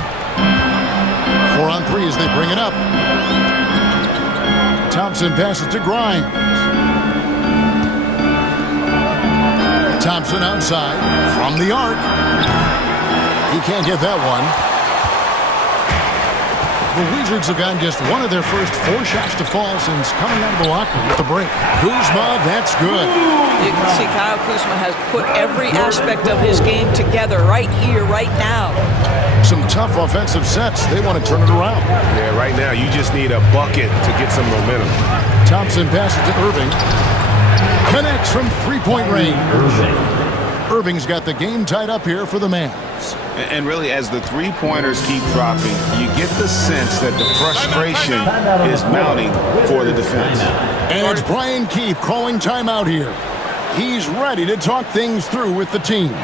4 on 3 as they bring it up. Thompson passes to Grimes. Thompson outside from the arc. He can't get that one. The Wizards have gotten just one of their first 4 shots to fall since coming out of the locker room with the break. Kuzma, that's good. You can see Kyle Kuzma has put every aspect of his game together right here, right now. Some tough offensive sets. They want to turn it around. Yeah, right now you just need a bucket to get some momentum. Thompson passes to Irving. Connects from three-point range. Irving's got the game tied up here for the Mavs. And really, as the three-pointers keep dropping, you get the sense that the frustration is mounting for the defense. And it's Brian Keefe calling timeout here. He's ready to talk things through with the team.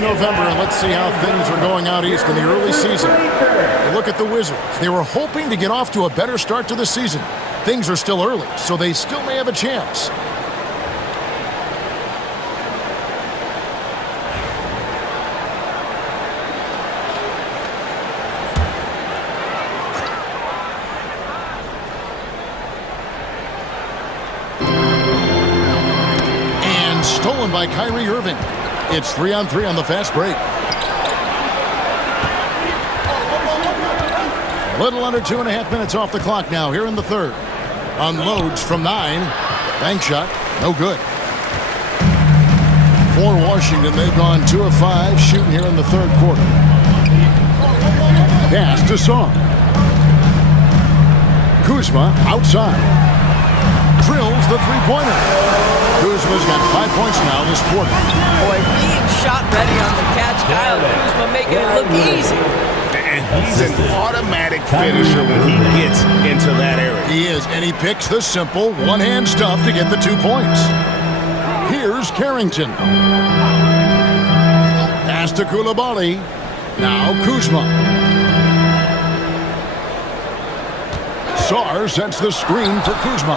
November, and let's see how things are going out east in the early season. Look at the Wizards. They were hoping to get off to a better start to the season. Things are still early, so they still may have a chance. And stolen by Kyrie Irving. It's 3-on-3 on the fast break. A little under 2.5 minutes off the clock now here in the third. Unloads from 9. Bank shot, no good. For Washington, they've gone 2 of 5 shooting here in the third quarter. Pass to Song. Kuzma outside. Drills the three-pointer. Kuzma's got 5 points now this quarter. Boy, being shot ready on the catch. Kyle Kuzma making it look easy. And he's an automatic finisher when he gets into that area. He is, and he picks the simple one-hand stuff to get the 2 points. Here's Carrington. Pass to Coulibaly. Now Kuzma. Sarr sets the screen for Kuzma.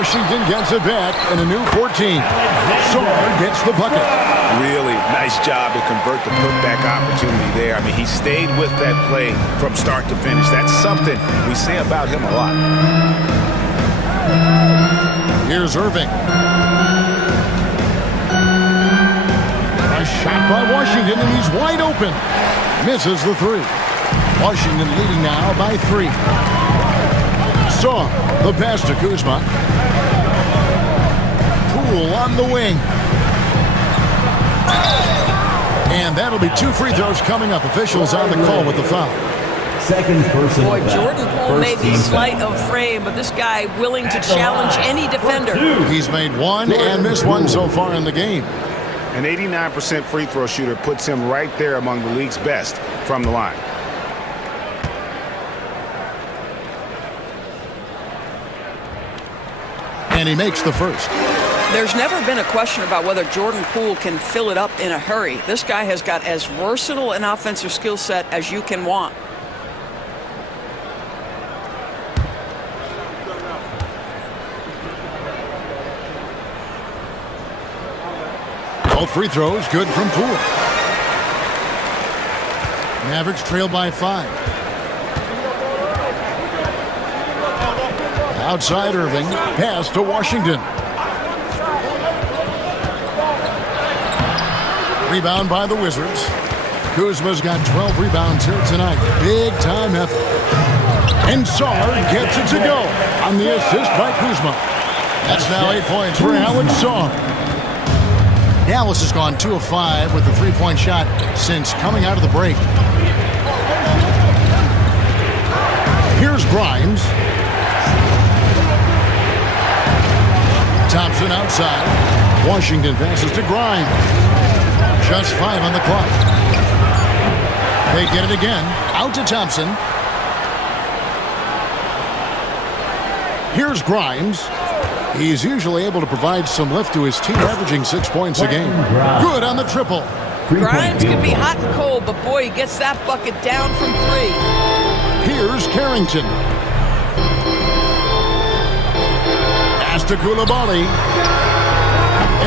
Washington gets it back and a new 14. Sarr gets the bucket. Really nice job to convert the putback opportunity there. I mean, he stayed with that play from start to finish. That's something we say about him a lot. Here's Irving. A shot by Washington, and he's wide open. Misses the 3. Washington leading now by 3. Saw the pass to Kuzma. Poole on the wing. And that'll be 2 free throws coming up. Officials on the call with the foul. Second person. Boy, Jordan Poole may be slight of frame, but this guy willing to challenge any defender. He's made 1 and missed 1 so far in the game. An 89% free throw shooter puts him right there among the league's best from the line. And he makes the first. There's never been a question about whether Jordan Poole can fill it up in a hurry. This guy has got as versatile an offensive skill set as you can want. Both free throws good from Poole. Mavericks trail by 5. Outside Irving, pass to Washington. Rebound by the Wizards. Kuzma's got 12 rebounds here tonight. Big time effort. And Sarr gets it to go on the assist by Kuzma. That's now 8 points for Alex Sarr. Dallas has gone 2 of 5 with the 3-point shot since coming out of the break. Here's Grimes. Thompson outside. Washington passes to Grimes. Just 5 on the clock. They get it again. Out to Thompson. Here's Grimes. He's usually able to provide some lift to his team, averaging 6 points a game. Good on the triple. Grimes can be hot and cold, but boy, he gets that bucket down from 3. Here's Carrington. Pass to Coulibaly.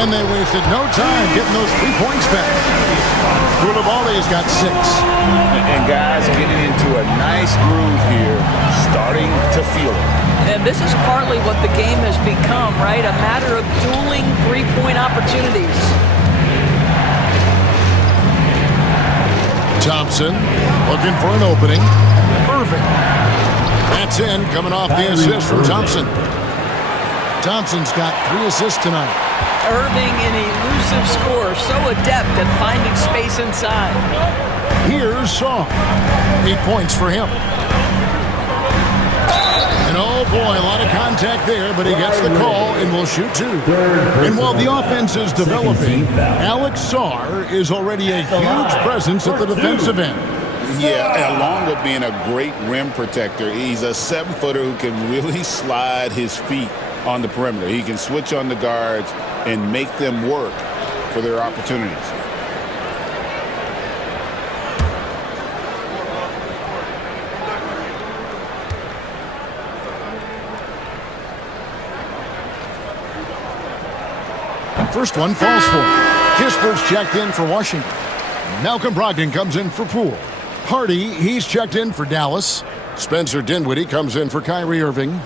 And they wasted no time getting those 3 points back. Koulibaly's got 6. And guys getting into a nice groove here, starting to feel it. And this is partly what the game has become, right? A matter of dueling 3-point opportunities. Thompson looking for an opening. Irving. That's in, coming off the assist from Thompson. Thompson's got 3 assists tonight. Irving, an elusive scorer, so adept at finding space inside. Here's Song. 8 points for him. And oh boy, a lot of contact there, but he gets the call and will shoot 2. And while the offense is developing, Alex Sarr is already a huge presence at the defensive end. Yeah, along with being a great rim protector, he's a 7-footer who can really slide his feet on the perimeter. He can switch on the guards and make them work for their opportunities. First one falls for him. Kisper's checked in for Washington. Malcolm Brogdon comes in for Poole. Hardy, he's checked in for Dallas. Spencer Dinwiddie comes in for Kyrie Irving.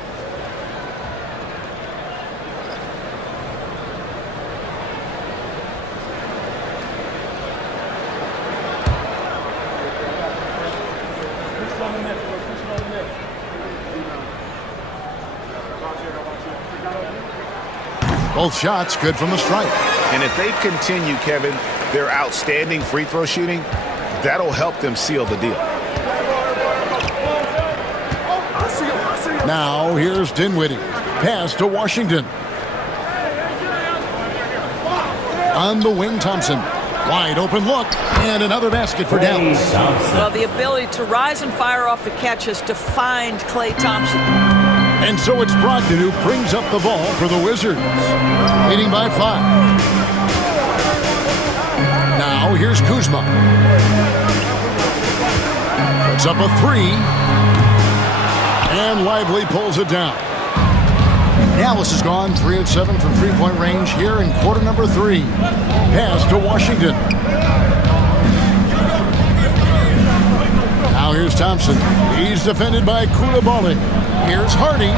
Both shots good from the stripe. And if they continue, Kevin, their outstanding free throw shooting, that'll help them seal the deal. Now here's Dinwiddie. Pass to Washington. On the wing, Thompson. Wide open look. And another basket for Dallas. Well, the ability to rise and fire off the catch has defined Klay Thompson. And so it's Brogdon who brings up the ball for the Wizards. Leading by 5. Now here's Kuzma. Puts up a 3. And Lively pulls it down. Dallas has gone 3 of 7 from 3-point range here in quarter number 3. Pass to Washington. Now here's Thompson. He's defended by Koulibaly. Here's Hardy.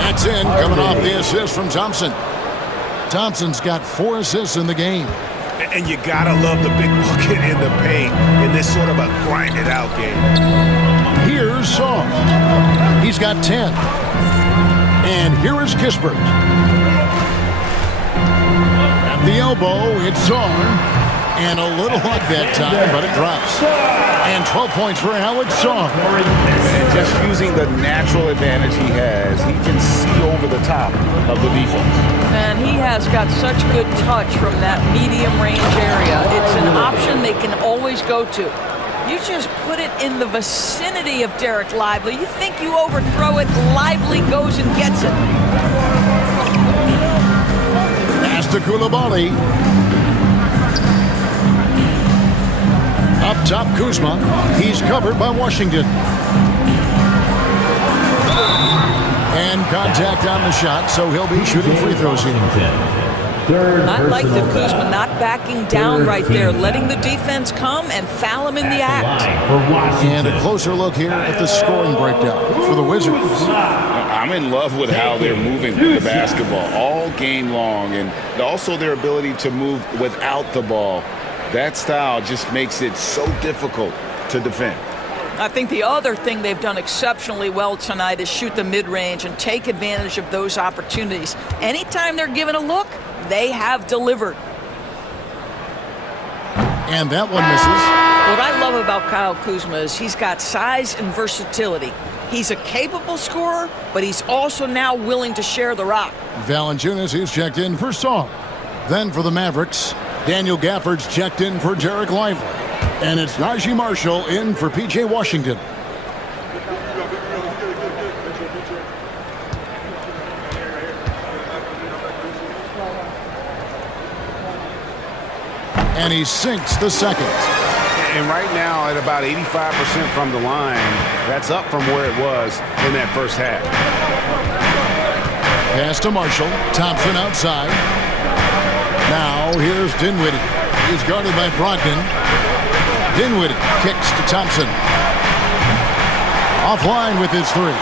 That's in, coming off the assist from Thompson. Thompson's got 4 assists in the game. And you gotta love the big bucket in the paint in this sort of a grinded-out game. Here's Song. He's got 10. And here is Kispert. At the elbow, it's Song. And a little luck that time, but it drops. And 12 points for Alex Song. And just using the natural advantage he has, he can see over the top of the defense. And he has got such good touch from that medium range area. It's an option they can always go to. You just put it in the vicinity of Derek Lively. You think you overthrow it, Lively goes and gets it. Pass to Koulibaly. Up top, Kuzma. He's covered by Washington. And contact on the shot, so he'll be shooting free throws here. I like the Kuzma not backing down right there, letting the defense come and foul him in the act. And a closer look here at the scoring breakdown for the Wizards. I'm in love with how they're moving the basketball all game long, and also their ability to move without the ball. That style just makes it so difficult to defend. I think the other thing they've done exceptionally well tonight is shoot the mid-range and take advantage of those opportunities. Anytime they're given a look, they have delivered. And that one misses. What I love about Kyle Kuzma is he's got size and versatility. He's a capable scorer, but he's also now willing to share the rock. Valanciunas is checked in for Song. Then for the Mavericks, Daniel Gafford's checked in for Derek Lively. And it's Najee Marshall in for P.J. Washington. And he sinks the second. And right now at about 85% from the line, that's up from where it was in that first half. Pass to Marshall. Thompson outside. Now here's Dinwiddie. He's guarded by Brogdon. Dinwiddie kicks to Thompson. Offline with his three.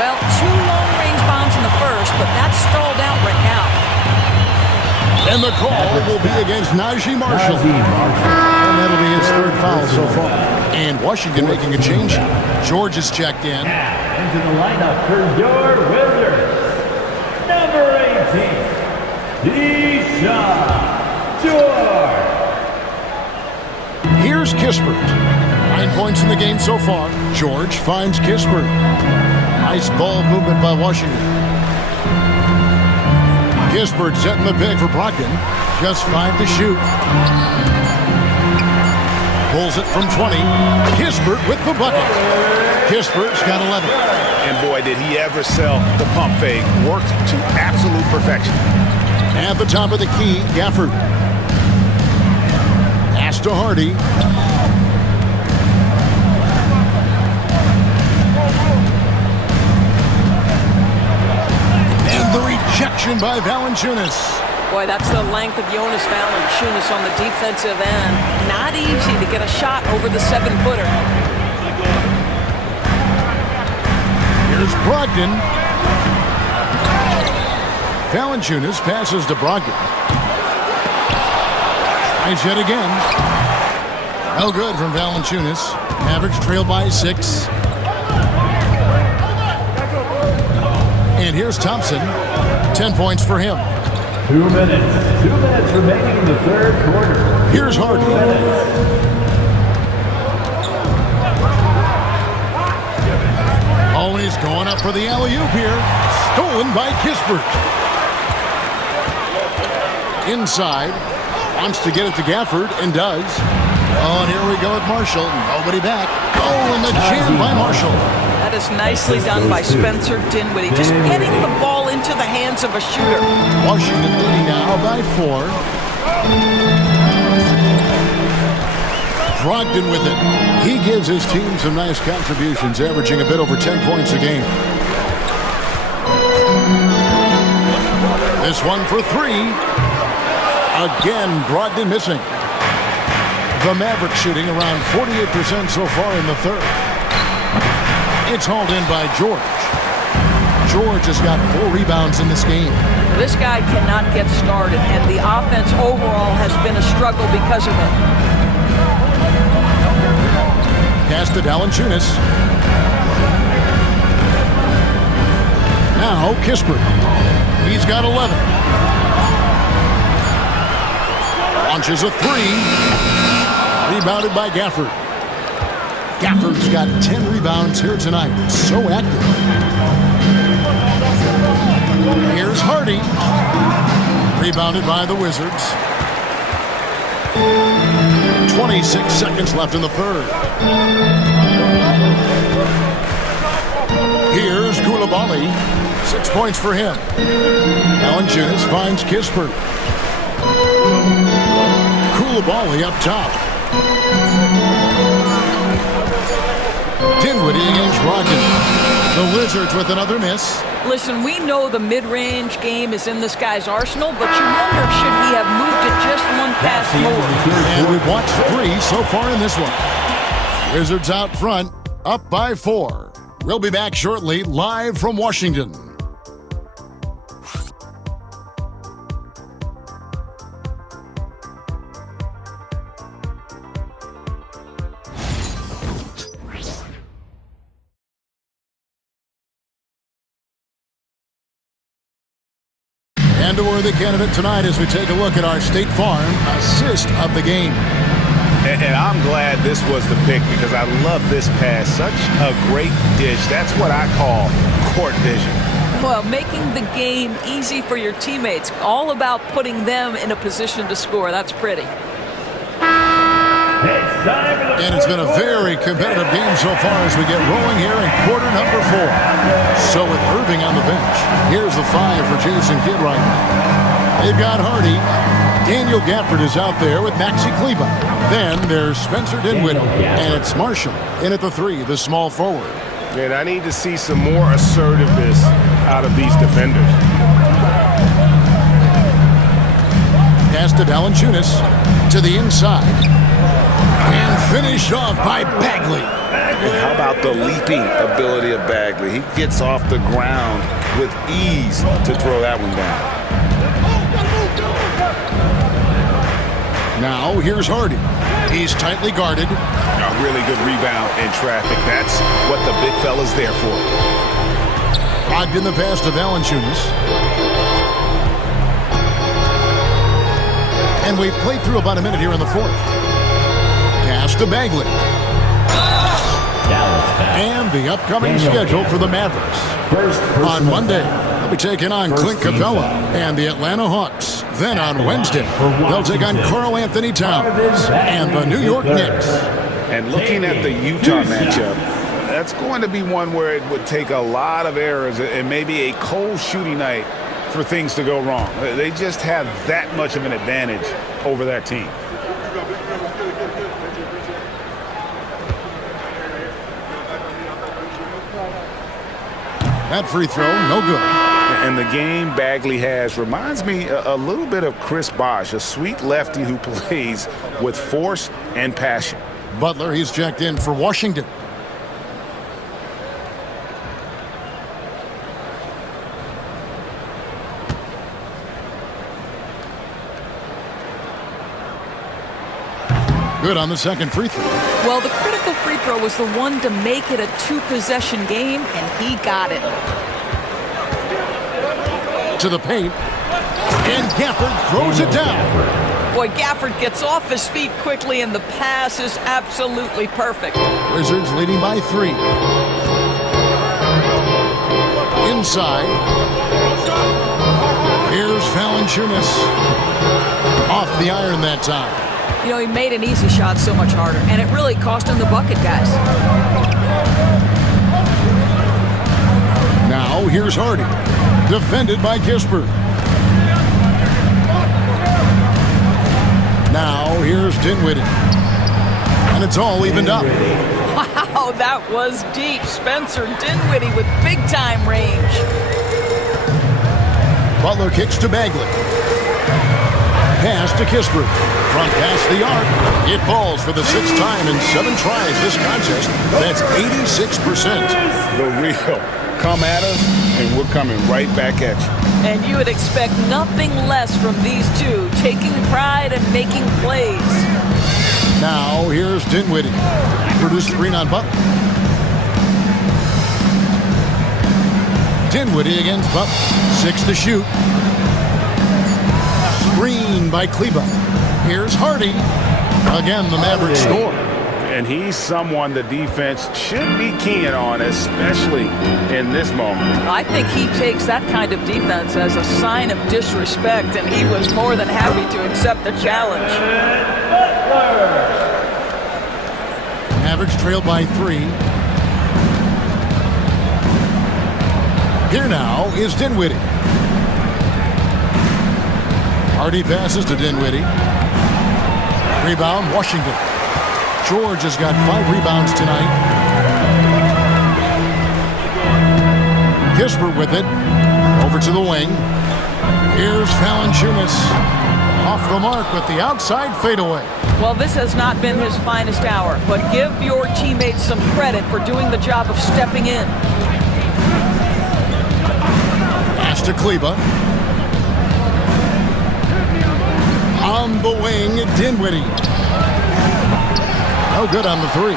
Well, 2 long-range bombs in the first, but that's stalled out right now. And the call will be against Najee Marshall. And that'll be his 3rd foul so far. And Washington making a change. George has checked in. Now into the lineup for your Wizards. Number 18, Deshaun George. Here's Kispert. 9 points in the game so far. George finds Kispert. Nice ball movement by Washington. Kispert setting the pick for Brogdon. Just 5 to shoot. Pulls it from 20. Kispert with the bucket. Kispert's got 11. And boy, did he ever sell the pump fake. Worked to absolute perfection. At the top of the key, Gafford. Pass to Hardy. And the rejection by Valanciunas. Boy, that's the length of Jonas Valanciunas on the defensive end. Not easy to get a shot over the 7-footer. Here's Brogdon. Valanciunas passes to Brogdon. Tries yet again. No good from Valanciunas. Mavericks trail by 6. And here's Thompson. 10 points for him. 2 minutes. 2 minutes remaining in the 3rd quarter. Here's Hardy. 2 minutes. Always going up for the alley-oop here. Stolen by Kispert. Inside. Wants to get it to Gafford and does. Oh, and here we go with Marshall. Nobody back. Oh, and the jam by Marshall. That is nicely done by Spencer Dinwiddie. Just getting the ball into the hands of a shooter. Washington leading now by 4. Brogdon with it. He gives his team some nice contributions, averaging a bit over 10 points a game. This one for 3. Again, Brogdon missing. The Mavericks shooting around 48% so far in the 3rd. It's hauled in by George. George has got 4 rebounds in this game. This guy cannot get started, and the offense overall has been a struggle because of it. Pass to Valanciunas. Now Kispert. He's got 11. Launches a 3. Rebounded by Gafford. Gafford's got 10 rebounds here tonight. So active. Here's Hardy. Rebounded by the Wizards. 26 seconds left in the 3rd. Here's Koulibaly. 6 points for him. Valanciunas finds Kispert. Koulibaly up top. Dinwiddie against Brogdon. The Wizards with another miss. Listen, we know the mid-range game is in this guy's arsenal, but you wonder should he have moved it just one pass more. And we've watched 3 so far in this one. Wizards out front, up by 4. We'll be back shortly, live from Washington. And a worthy candidate tonight as we take a look at our State Farm assist of the game. And I'm glad this was the pick because I love this pass. Such a great dish. That's what I call court vision. Well, making the game easy for your teammates. All about putting them in a position to score. That's pretty. And it's been a very competitive game so far as we get rolling here in quarter number 4. So with Irving on the bench, here's the 5 for Jason Kidd right now. They've got Hardy. Daniel Gafford is out there with Maxi Kleber. Then there's Spencer Dinwiddie. And it's Marshall in at the 3, the small forward. And I need to see some more assertiveness out of these defenders. to Valanciunas. To the inside. And finished off by Bagley. How about the leaping ability of Bagley? He gets off the ground with ease to throw that one down. Now here's Hardy. He's tightly guarded. A really good rebound in traffic. That's what the big fella's there for. Logged in the pass to Valanciunas. And we've played through about a minute here in the fourth. Pass to Bagley. And the upcoming schedule for the Mavericks. On Monday, they'll be taking on Clint Capella and the Atlanta Hawks. Then on Wednesday, they'll take on Karl Anthony Towns and the New York Knicks. And looking at the Utah matchup, that's going to be one where it would take a lot of errors and maybe a cold shooting night for things to go wrong. They just have that much of an advantage over that team. That free throw, no good. And the game Bagley has reminds me a little bit of Chris Bosh, a sweet lefty who plays with force and passion. Butler, he's checked in for Washington. Good on the second free throw. Well, the critical free throw was the one to make it a two-possession game, and he got it. To the paint. And Gafford throws it down. Boy, Gafford gets off his feet quickly, and the pass is absolutely perfect. Wizards leading by 3. Inside. Here's Valanciunas. Off the iron that time. You know, he made an easy shot so much harder, and it really cost him the bucket, guys. Now, here's Hardy. Defended by Kispert. Now, here's Dinwiddie. And it's all evened up. Wow, that was deep. Spencer Dinwiddie with big-time range. Butler kicks to Bagley. Pass to Kispert. Front past the arc. It falls for the 6th time in 7 tries this contest. That's 86%. The real come at us, and we're coming right back at you. And you would expect nothing less from these two, taking pride and making plays. Now, here's Dinwiddie. Produced screen on Butler. Dinwiddie against Butler. 6 to shoot. Screen by Kleba. Here's Hardy. Again, the Mavericks score. And he's someone the defense should be keying on, especially in this moment. I think he takes that kind of defense as a sign of disrespect, and he was more than happy to accept the challenge. Mavericks trailed by 3. Here now is Dinwiddie. Hardy passes to Dinwiddie. Rebound, Washington. George has got 5 rebounds tonight. Kispert with it. Over to the wing. Here's Valanciunas. Off the mark with the outside fadeaway. Well, this has not been his finest hour, but give your teammates some credit for doing the job of stepping in. Pass to Kleba. On the wing, Dinwiddie. No good on the 3.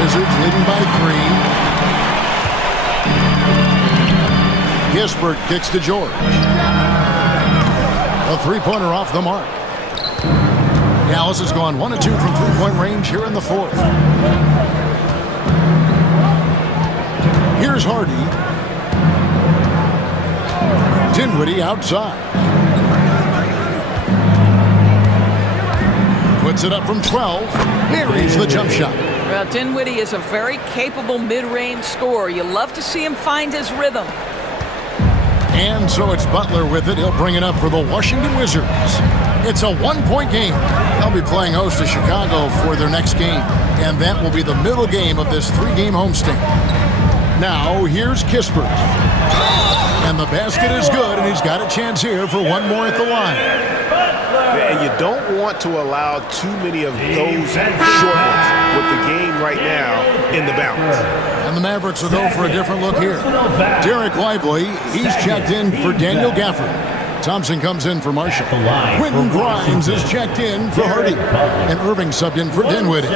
Wizards leading by 3. Kispert kicks to George. A 3-pointer off the mark. Dallas has gone 1 of 2 from 3-point range here in the 4th. Here's Hardy. Dinwiddie outside. Puts it up from 12. Buries the jump shot. Well, Dinwiddie is a very capable mid-range scorer. You love to see him find his rhythm. And so it's Butler with it. He'll bring it up for the Washington Wizards. It's a 1-point game. They'll be playing host to Chicago for their next game. And that will be the middle game of this 3-game homestand. Now, here's Kispert. And the basket is good, and he's got a chance here for one more at the line. And you don't want to allow too many of those short ones with the game right now in the balance. And the Mavericks will go for a different look here. Derek Lively, he's checked in for Daniel Gafford. Thompson comes in for Marshall. Quentin Grimes is checked in for Hardy. And Irving subbed in for Dinwiddie.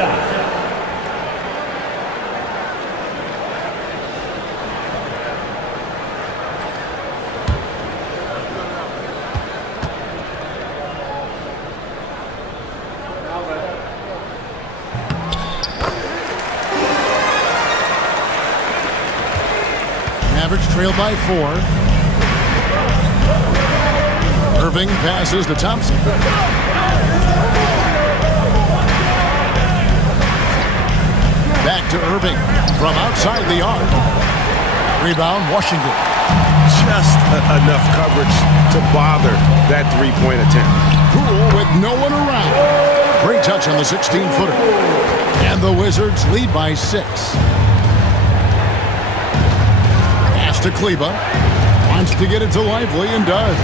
Mavericks trailed by 4. Irving passes to Thompson. Back to Irving from outside the arc. Rebound, Washington. Just enough coverage to bother that three-point attempt. Poole with no one around. Great touch on the 16-footer. And the Wizards lead by 6. Pass to Kleba. Wants to get it to Lively and does.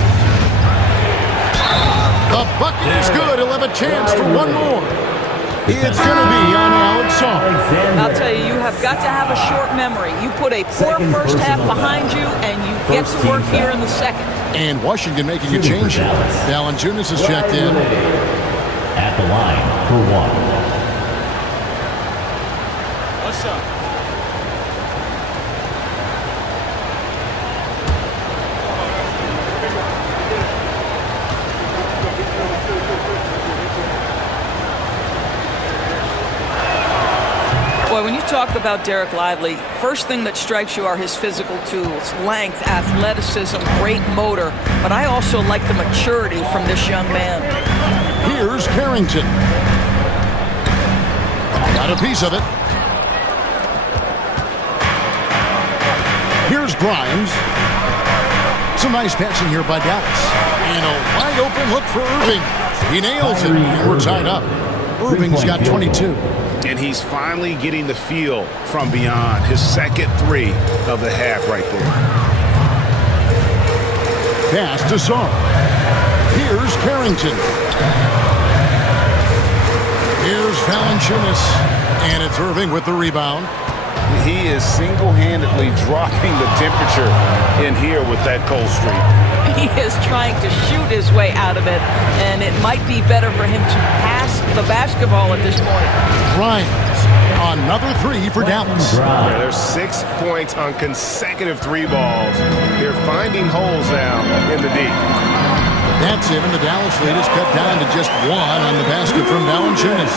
The bucket is good. He'll have a chance for one more. It's going to be on Alex Song. I'll tell you, you have got to have a short memory. You put a poor first half behind you, and you get to work here in the second. And Washington making a change here. Valanciunas is checked in. At the line for 1. What's up? Boy, when you talk about Derek Lively, first thing that strikes you are his physical tools, length, athleticism, great motor. But I also like the maturity from this young man. Here's Carrington. Got a piece of it. Here's Grimes. Some nice passing here by Dallas. And a wide open look for Irving. He nails it. And we're tied up. Irving's got 22. And he's finally getting the feel from beyond. His second 3 of the half right there. Pass to Song. Here's Carrington. Here's Valanciunas. And it's Irving with the rebound. He is single-handedly dropping the temperature in here with that cold streak. He is trying to shoot his way out of it, and it might be better for him to pass the basketball at this point. Grimes, another 3 for Dallas. Yeah, there's 6 points on consecutive 3 balls. They're finding holes now in the D. That's it, and the Dallas lead is cut down to just 1 on the basket from Valanciunas.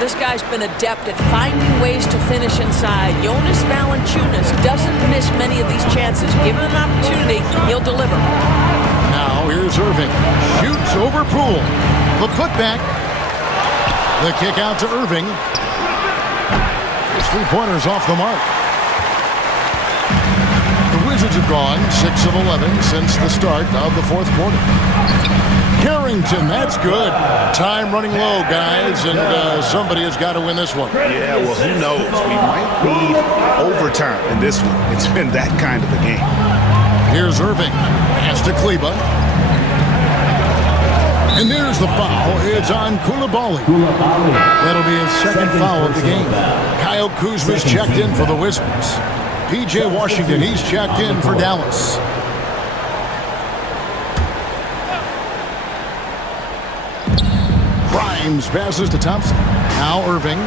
This guy's been adept at finding ways to finish inside. Jonas Valanciunas doesn't miss many of these chances. Given an opportunity, he'll deliver. Now here's Irving. Shoots over Poole. The putback. The kick out to Irving. His 3-pointer's off the mark. The Wizards have gone 6 of 11 since the start of the 4th quarter. Carrington, that's good. Time running low, guys, and somebody has got to win this one. Yeah, well, who knows? We might need overtime in this one. It's been that kind of a game. Here's Irving. Pass to Kleba. And there's the foul. It's on Koulibaly. That'll be his second foul of the game. Kyle Kuzma's checked in for the Wizards. P.J. Washington, he's checked in for Dallas. Grimes passes to Thompson. Now Irving.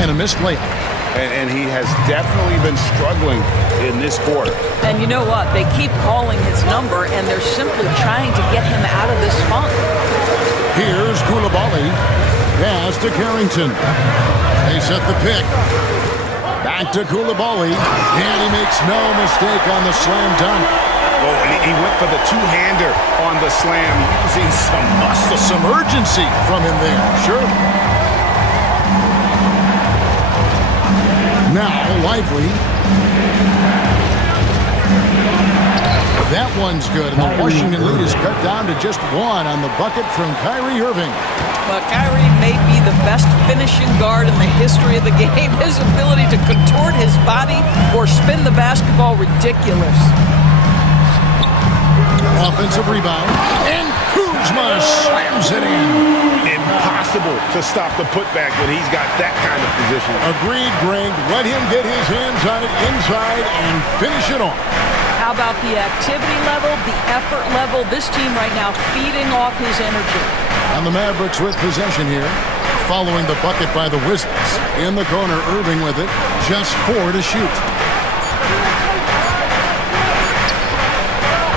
And a missed layup. And he has definitely been struggling in this quarter. And you know what? They keep calling his number, and they're simply trying to get him out of this funk. Here's Koulibaly. Pass to Carrington. They set the pick. Back to Koulibaly. And he makes no mistake on the slam dunk. Oh, he went for the two-hander on the slam, using some muscle. Some urgency from him there. Sure. Now, Lively. That one's good, and the Washington lead is cut down to just 1 on the bucket from Kyrie Irving. Kyrie may be the best finishing guard in the history of the game. His ability to contort his body or spin the basketball, ridiculous. Offensive rebound, and Kuzma slams it in. Impossible to stop the putback when he's got that kind of position. Agreed, Greg. Let him get his hands on it inside and finish it off. How about the activity level, the effort level? This team right now feeding off his energy. And the Mavericks with possession here, following the bucket by the Wizards. In the corner, Irving with it, just 4 to shoot.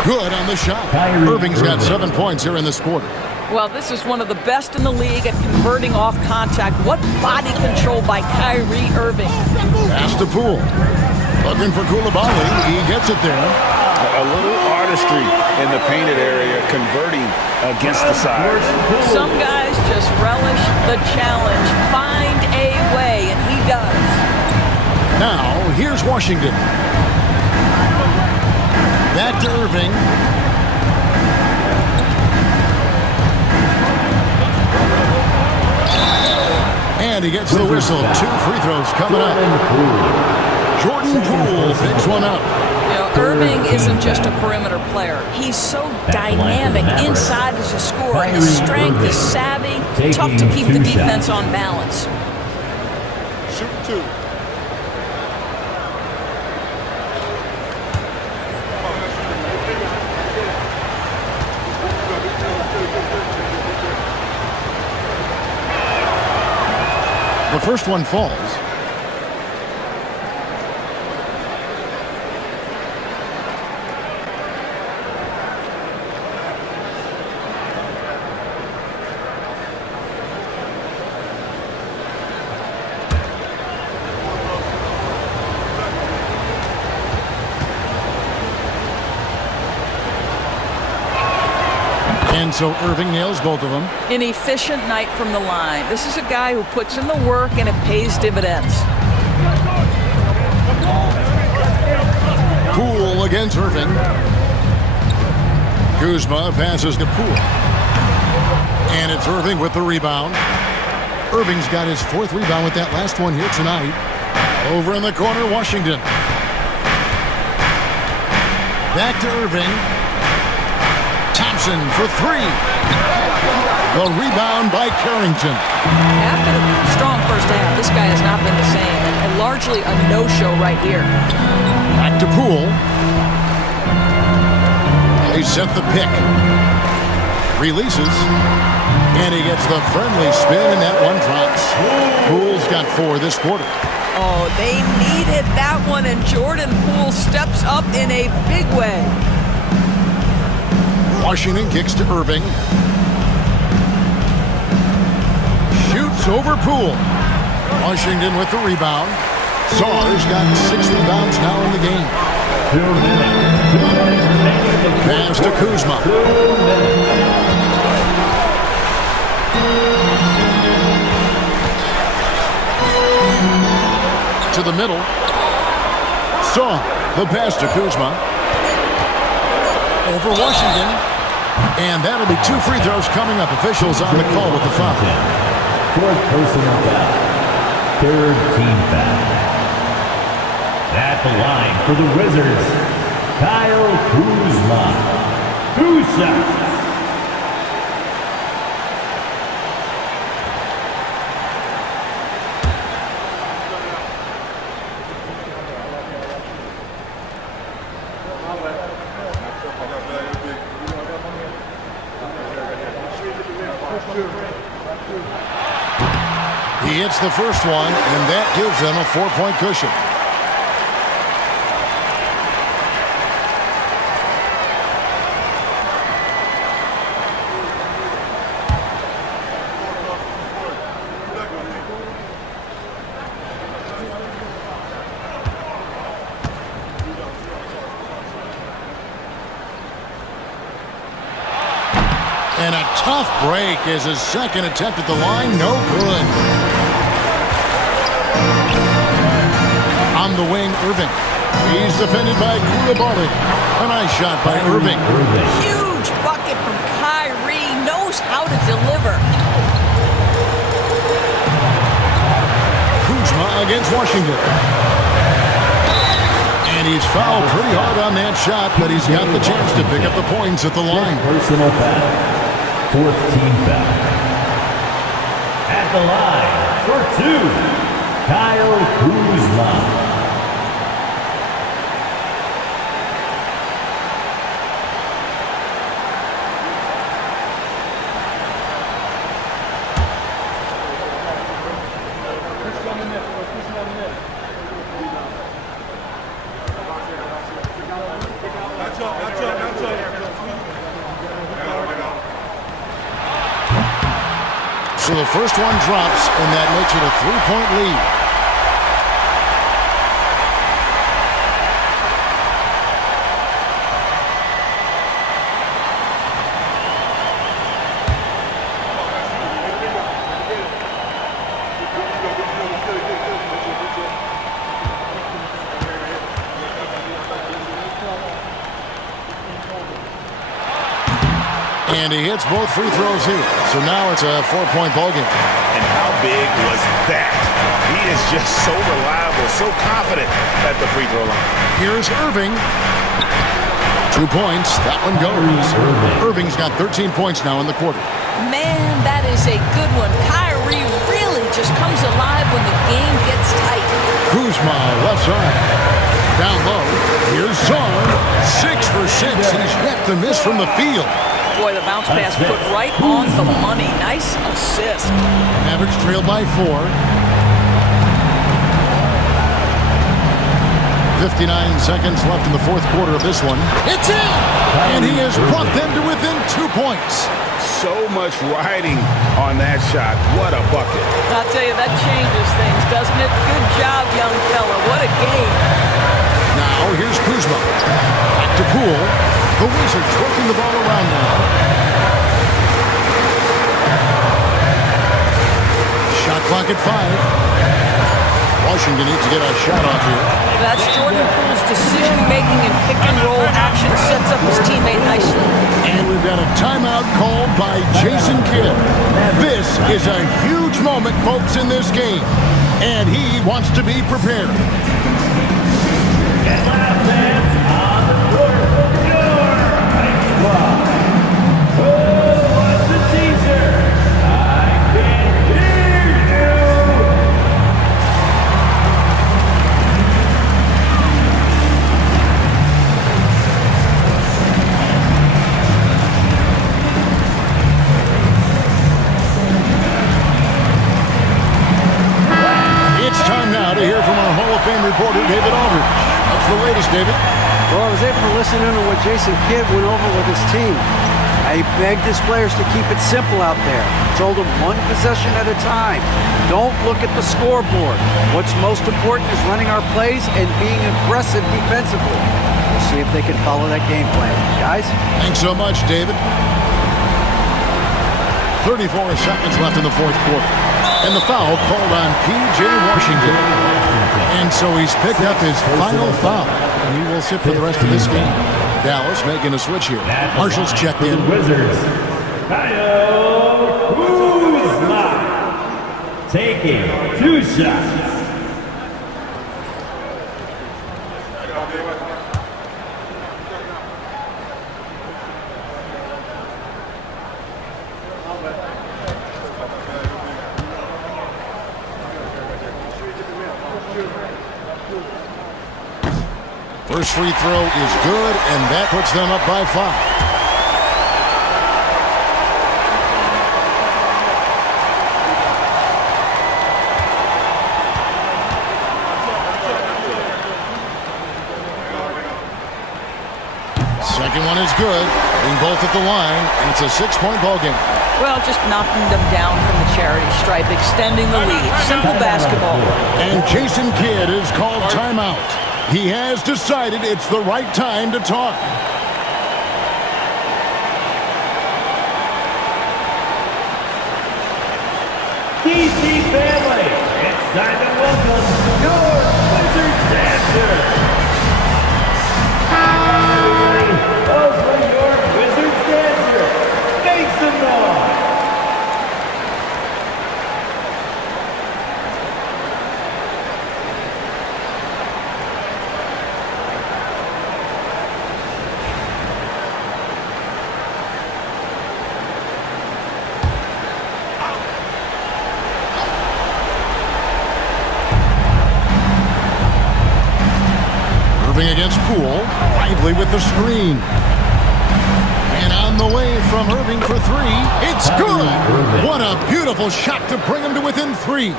Good on the shot. Irving's got 7 points here in this quarter. Well, this is one of the best in the league at converting off contact. What body control by Kyrie Irving. Pass to Poole. Looking for Koulibaly. He gets it there. A little artistry in the painted area, converting against the sides. Some guys just relish the challenge. Find a way, and he does. Now, here's Washington. Back to Irving. And he gets the whistle. 2 free throws coming up. Jordan Poole picks one up. You know, Irving isn't just a perimeter player. He's so dynamic inside as a scorer. His strength is savvy, tough to keep the defense on balance. Shoot 2. The first one falls. And so Irving nails both of them. An efficient night from the line. This is a guy who puts in the work and it pays dividends. Poole against Irving. Kuzma passes to Poole. And it's Irving with the rebound. Irving's got his 4th rebound with that last one here tonight. Over in the corner, Washington. Back to Irving. Thompson for 3. The rebound by Carrington. After the strong first half, this guy has not been the same, and largely a no-show right here. Back to Poole. They set the pick. Releases. And he gets the friendly spin, and that one drops. Poole's got 4 this quarter. Oh, they needed that one, and Jordan Poole steps up in a big way. Washington kicks to Irving. Shoots over Poole. Washington with the rebound. Saw's got 6 rebounds now in the game. 2 minutes. Pass to Kuzma. To the middle. Saw the pass to Kuzma. Over Washington. And that'll be 2 free throws coming up. Officials on the call with the foul. 4th personal foul. 3rd team foul. At the line for the Wizards, Kyle Kuzma. 2 shots. He hits the first one, and that gives them a 4-point cushion. And a tough break is his second attempt at the line. No good. On the wing, Irving. He's defended by Koulibaly. A nice shot by Irving. Huge bucket from Kyrie. Knows how to deliver. against Washington. And he's fouled pretty hard on that shot, but he's got the chance to pick up the points at the line. Personal foul. Fourth team foul. At the line for 2, Kyle Kuzma. So the first one drops, and that makes it a 3-point lead. And he hits both free throws here. So now it's a 4-point ballgame. And how big was that? He is just so reliable, so confident at the free throw line. Here's Irving. 2 points. That one goes. Irving's got 13 points now in the quarter. Man, that is a good one. Kyrie really just comes alive when the game gets tight. Kuzma, left side. Down low. Here's Zon. 6 for 6. He's yet to miss from the field. Boy, the bounce pass put right on the money. Nice assist. Mavericks trailed by 4. 59 seconds left in the fourth quarter of this one. It's in! And he has brought them to within 2 points. So much riding on that shot. What a bucket. I'll tell you, that changes things, doesn't it? Good job, young fella. What a game. Now, here's Kuzma. Back to Poole. The Wizards working the ball around now. Shot clock at 5. Washington needs to get a shot off here. That's Jordan Poole's decision-making and pick-and-roll action sets up his teammate nicely. And we've got a timeout called by Jason Kidd. This is a huge moment, folks, in this game. And he wants to be prepared. And last dance on the court for your high squad. Oh, what's the teaser? I can't hear you. It's time now to hear from our Hall of Fame reporter, David Aldridge. What's the latest, David? Well, I was able to listen in on what Jason Kidd went over with his team. I begged his players to keep it simple out there. Told them one possession at a time. Don't look at the scoreboard. What's most important is running our plays and being aggressive defensively. We'll see if they can follow that game plan. Guys? Thanks so much, David. 34 seconds left in the fourth quarter. And the foul called on P.J. Washington. And so he's picked up his final foul. And he will sit for the rest of this game. Dallas making a switch here. Marshall's checked in. Wizards. Kyle Kuzma taking 2 shots. First free throw is good, and that puts them up by 5. Second one is good, hitting both at the line, and it's a 6-point ball game. Well, just knocking them down from the charity stripe, extending the lead. Simple basketball. And Jason Kidd is called timeout. He has decided it's the right time to talk. DC family, it's time to welcome your Wizard Dancer. Everybody, those were your Wizard Dancer. Make some noise. against Poole. Lively with the screen. And on the way from Irving for three. It's good. What a beautiful shot to bring him to within three.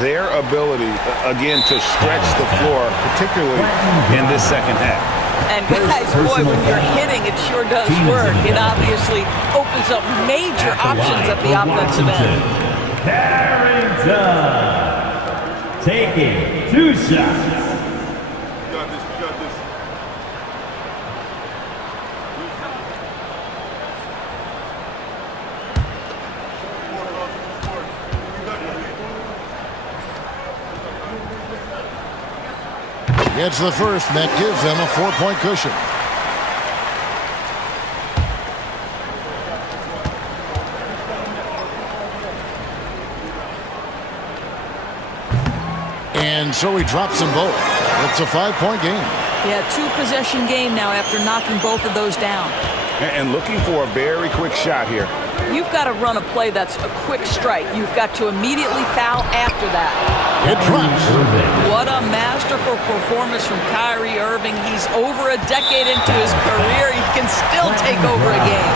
Their ability, again, to stretch the floor, particularly in this second half. And guys, boy, when you're hitting, it sure does work. It obviously opens up major options at the offensive end. Carrington taking 2 shots. Gets the first, and that gives them a 4-point cushion. And so he drops them both. It's a 5-point game. Yeah, 2-possession game now after knocking both of those down. And looking for a very quick shot here. You've got to run a play that's a quick strike. You've got to immediately foul after that. It drops. What a masterful performance from Kyrie Irving. He's over a decade into his career. He can still take over a game.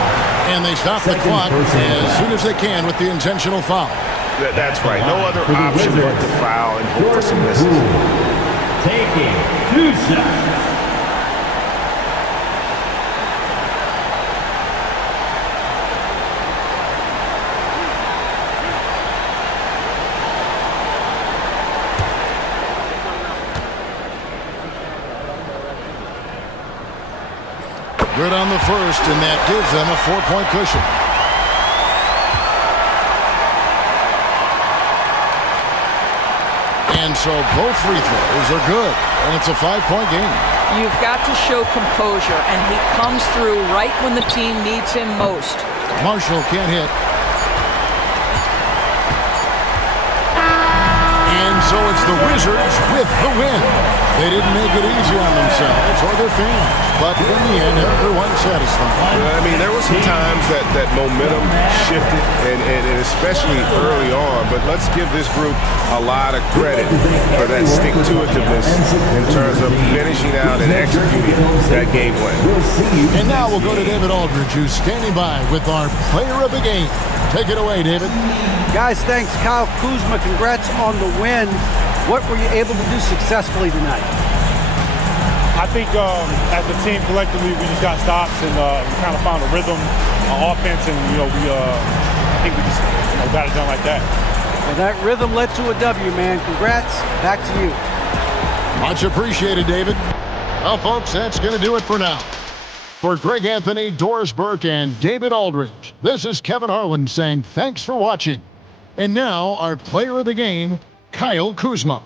And they stop the clock as soon as they can with the intentional foul. That's right. No other option but to foul and hope for some misses. Taking 2 shots. Good on the first, and that gives them a 4-point cushion. And so both free throws are good, and it's a 5-point game. You've got to show composure, and he comes through right when the team needs him most. Marshall can't hit. And so it's the Wizards with the win. They didn't make it easy on themselves or their fans, but in the end, everyone's satisfied. I mean, there were some times that momentum shifted, and especially early on, but let's give this group a lot of credit for that stick-to-itiveness in terms of finishing out and executing that game plan. And now we'll go to David Aldridge, who's standing by with our player of the game. Take it away, David. Guys, thanks. Kyle Kuzma, congrats on the win. What were you able to do successfully tonight? I think as a team collectively, we just got stops and we kind of found a rhythm on offense, and I think we just got it done like that. Well, that rhythm led to a W, man. Congrats. Back to you. Much appreciated, David. Well, folks, that's going to do it for now. For Greg Anthony, Doris Burke, and David Aldridge, this is Kevin Harlan saying thanks for watching. And now, our player of the game, Kyle Kuzma.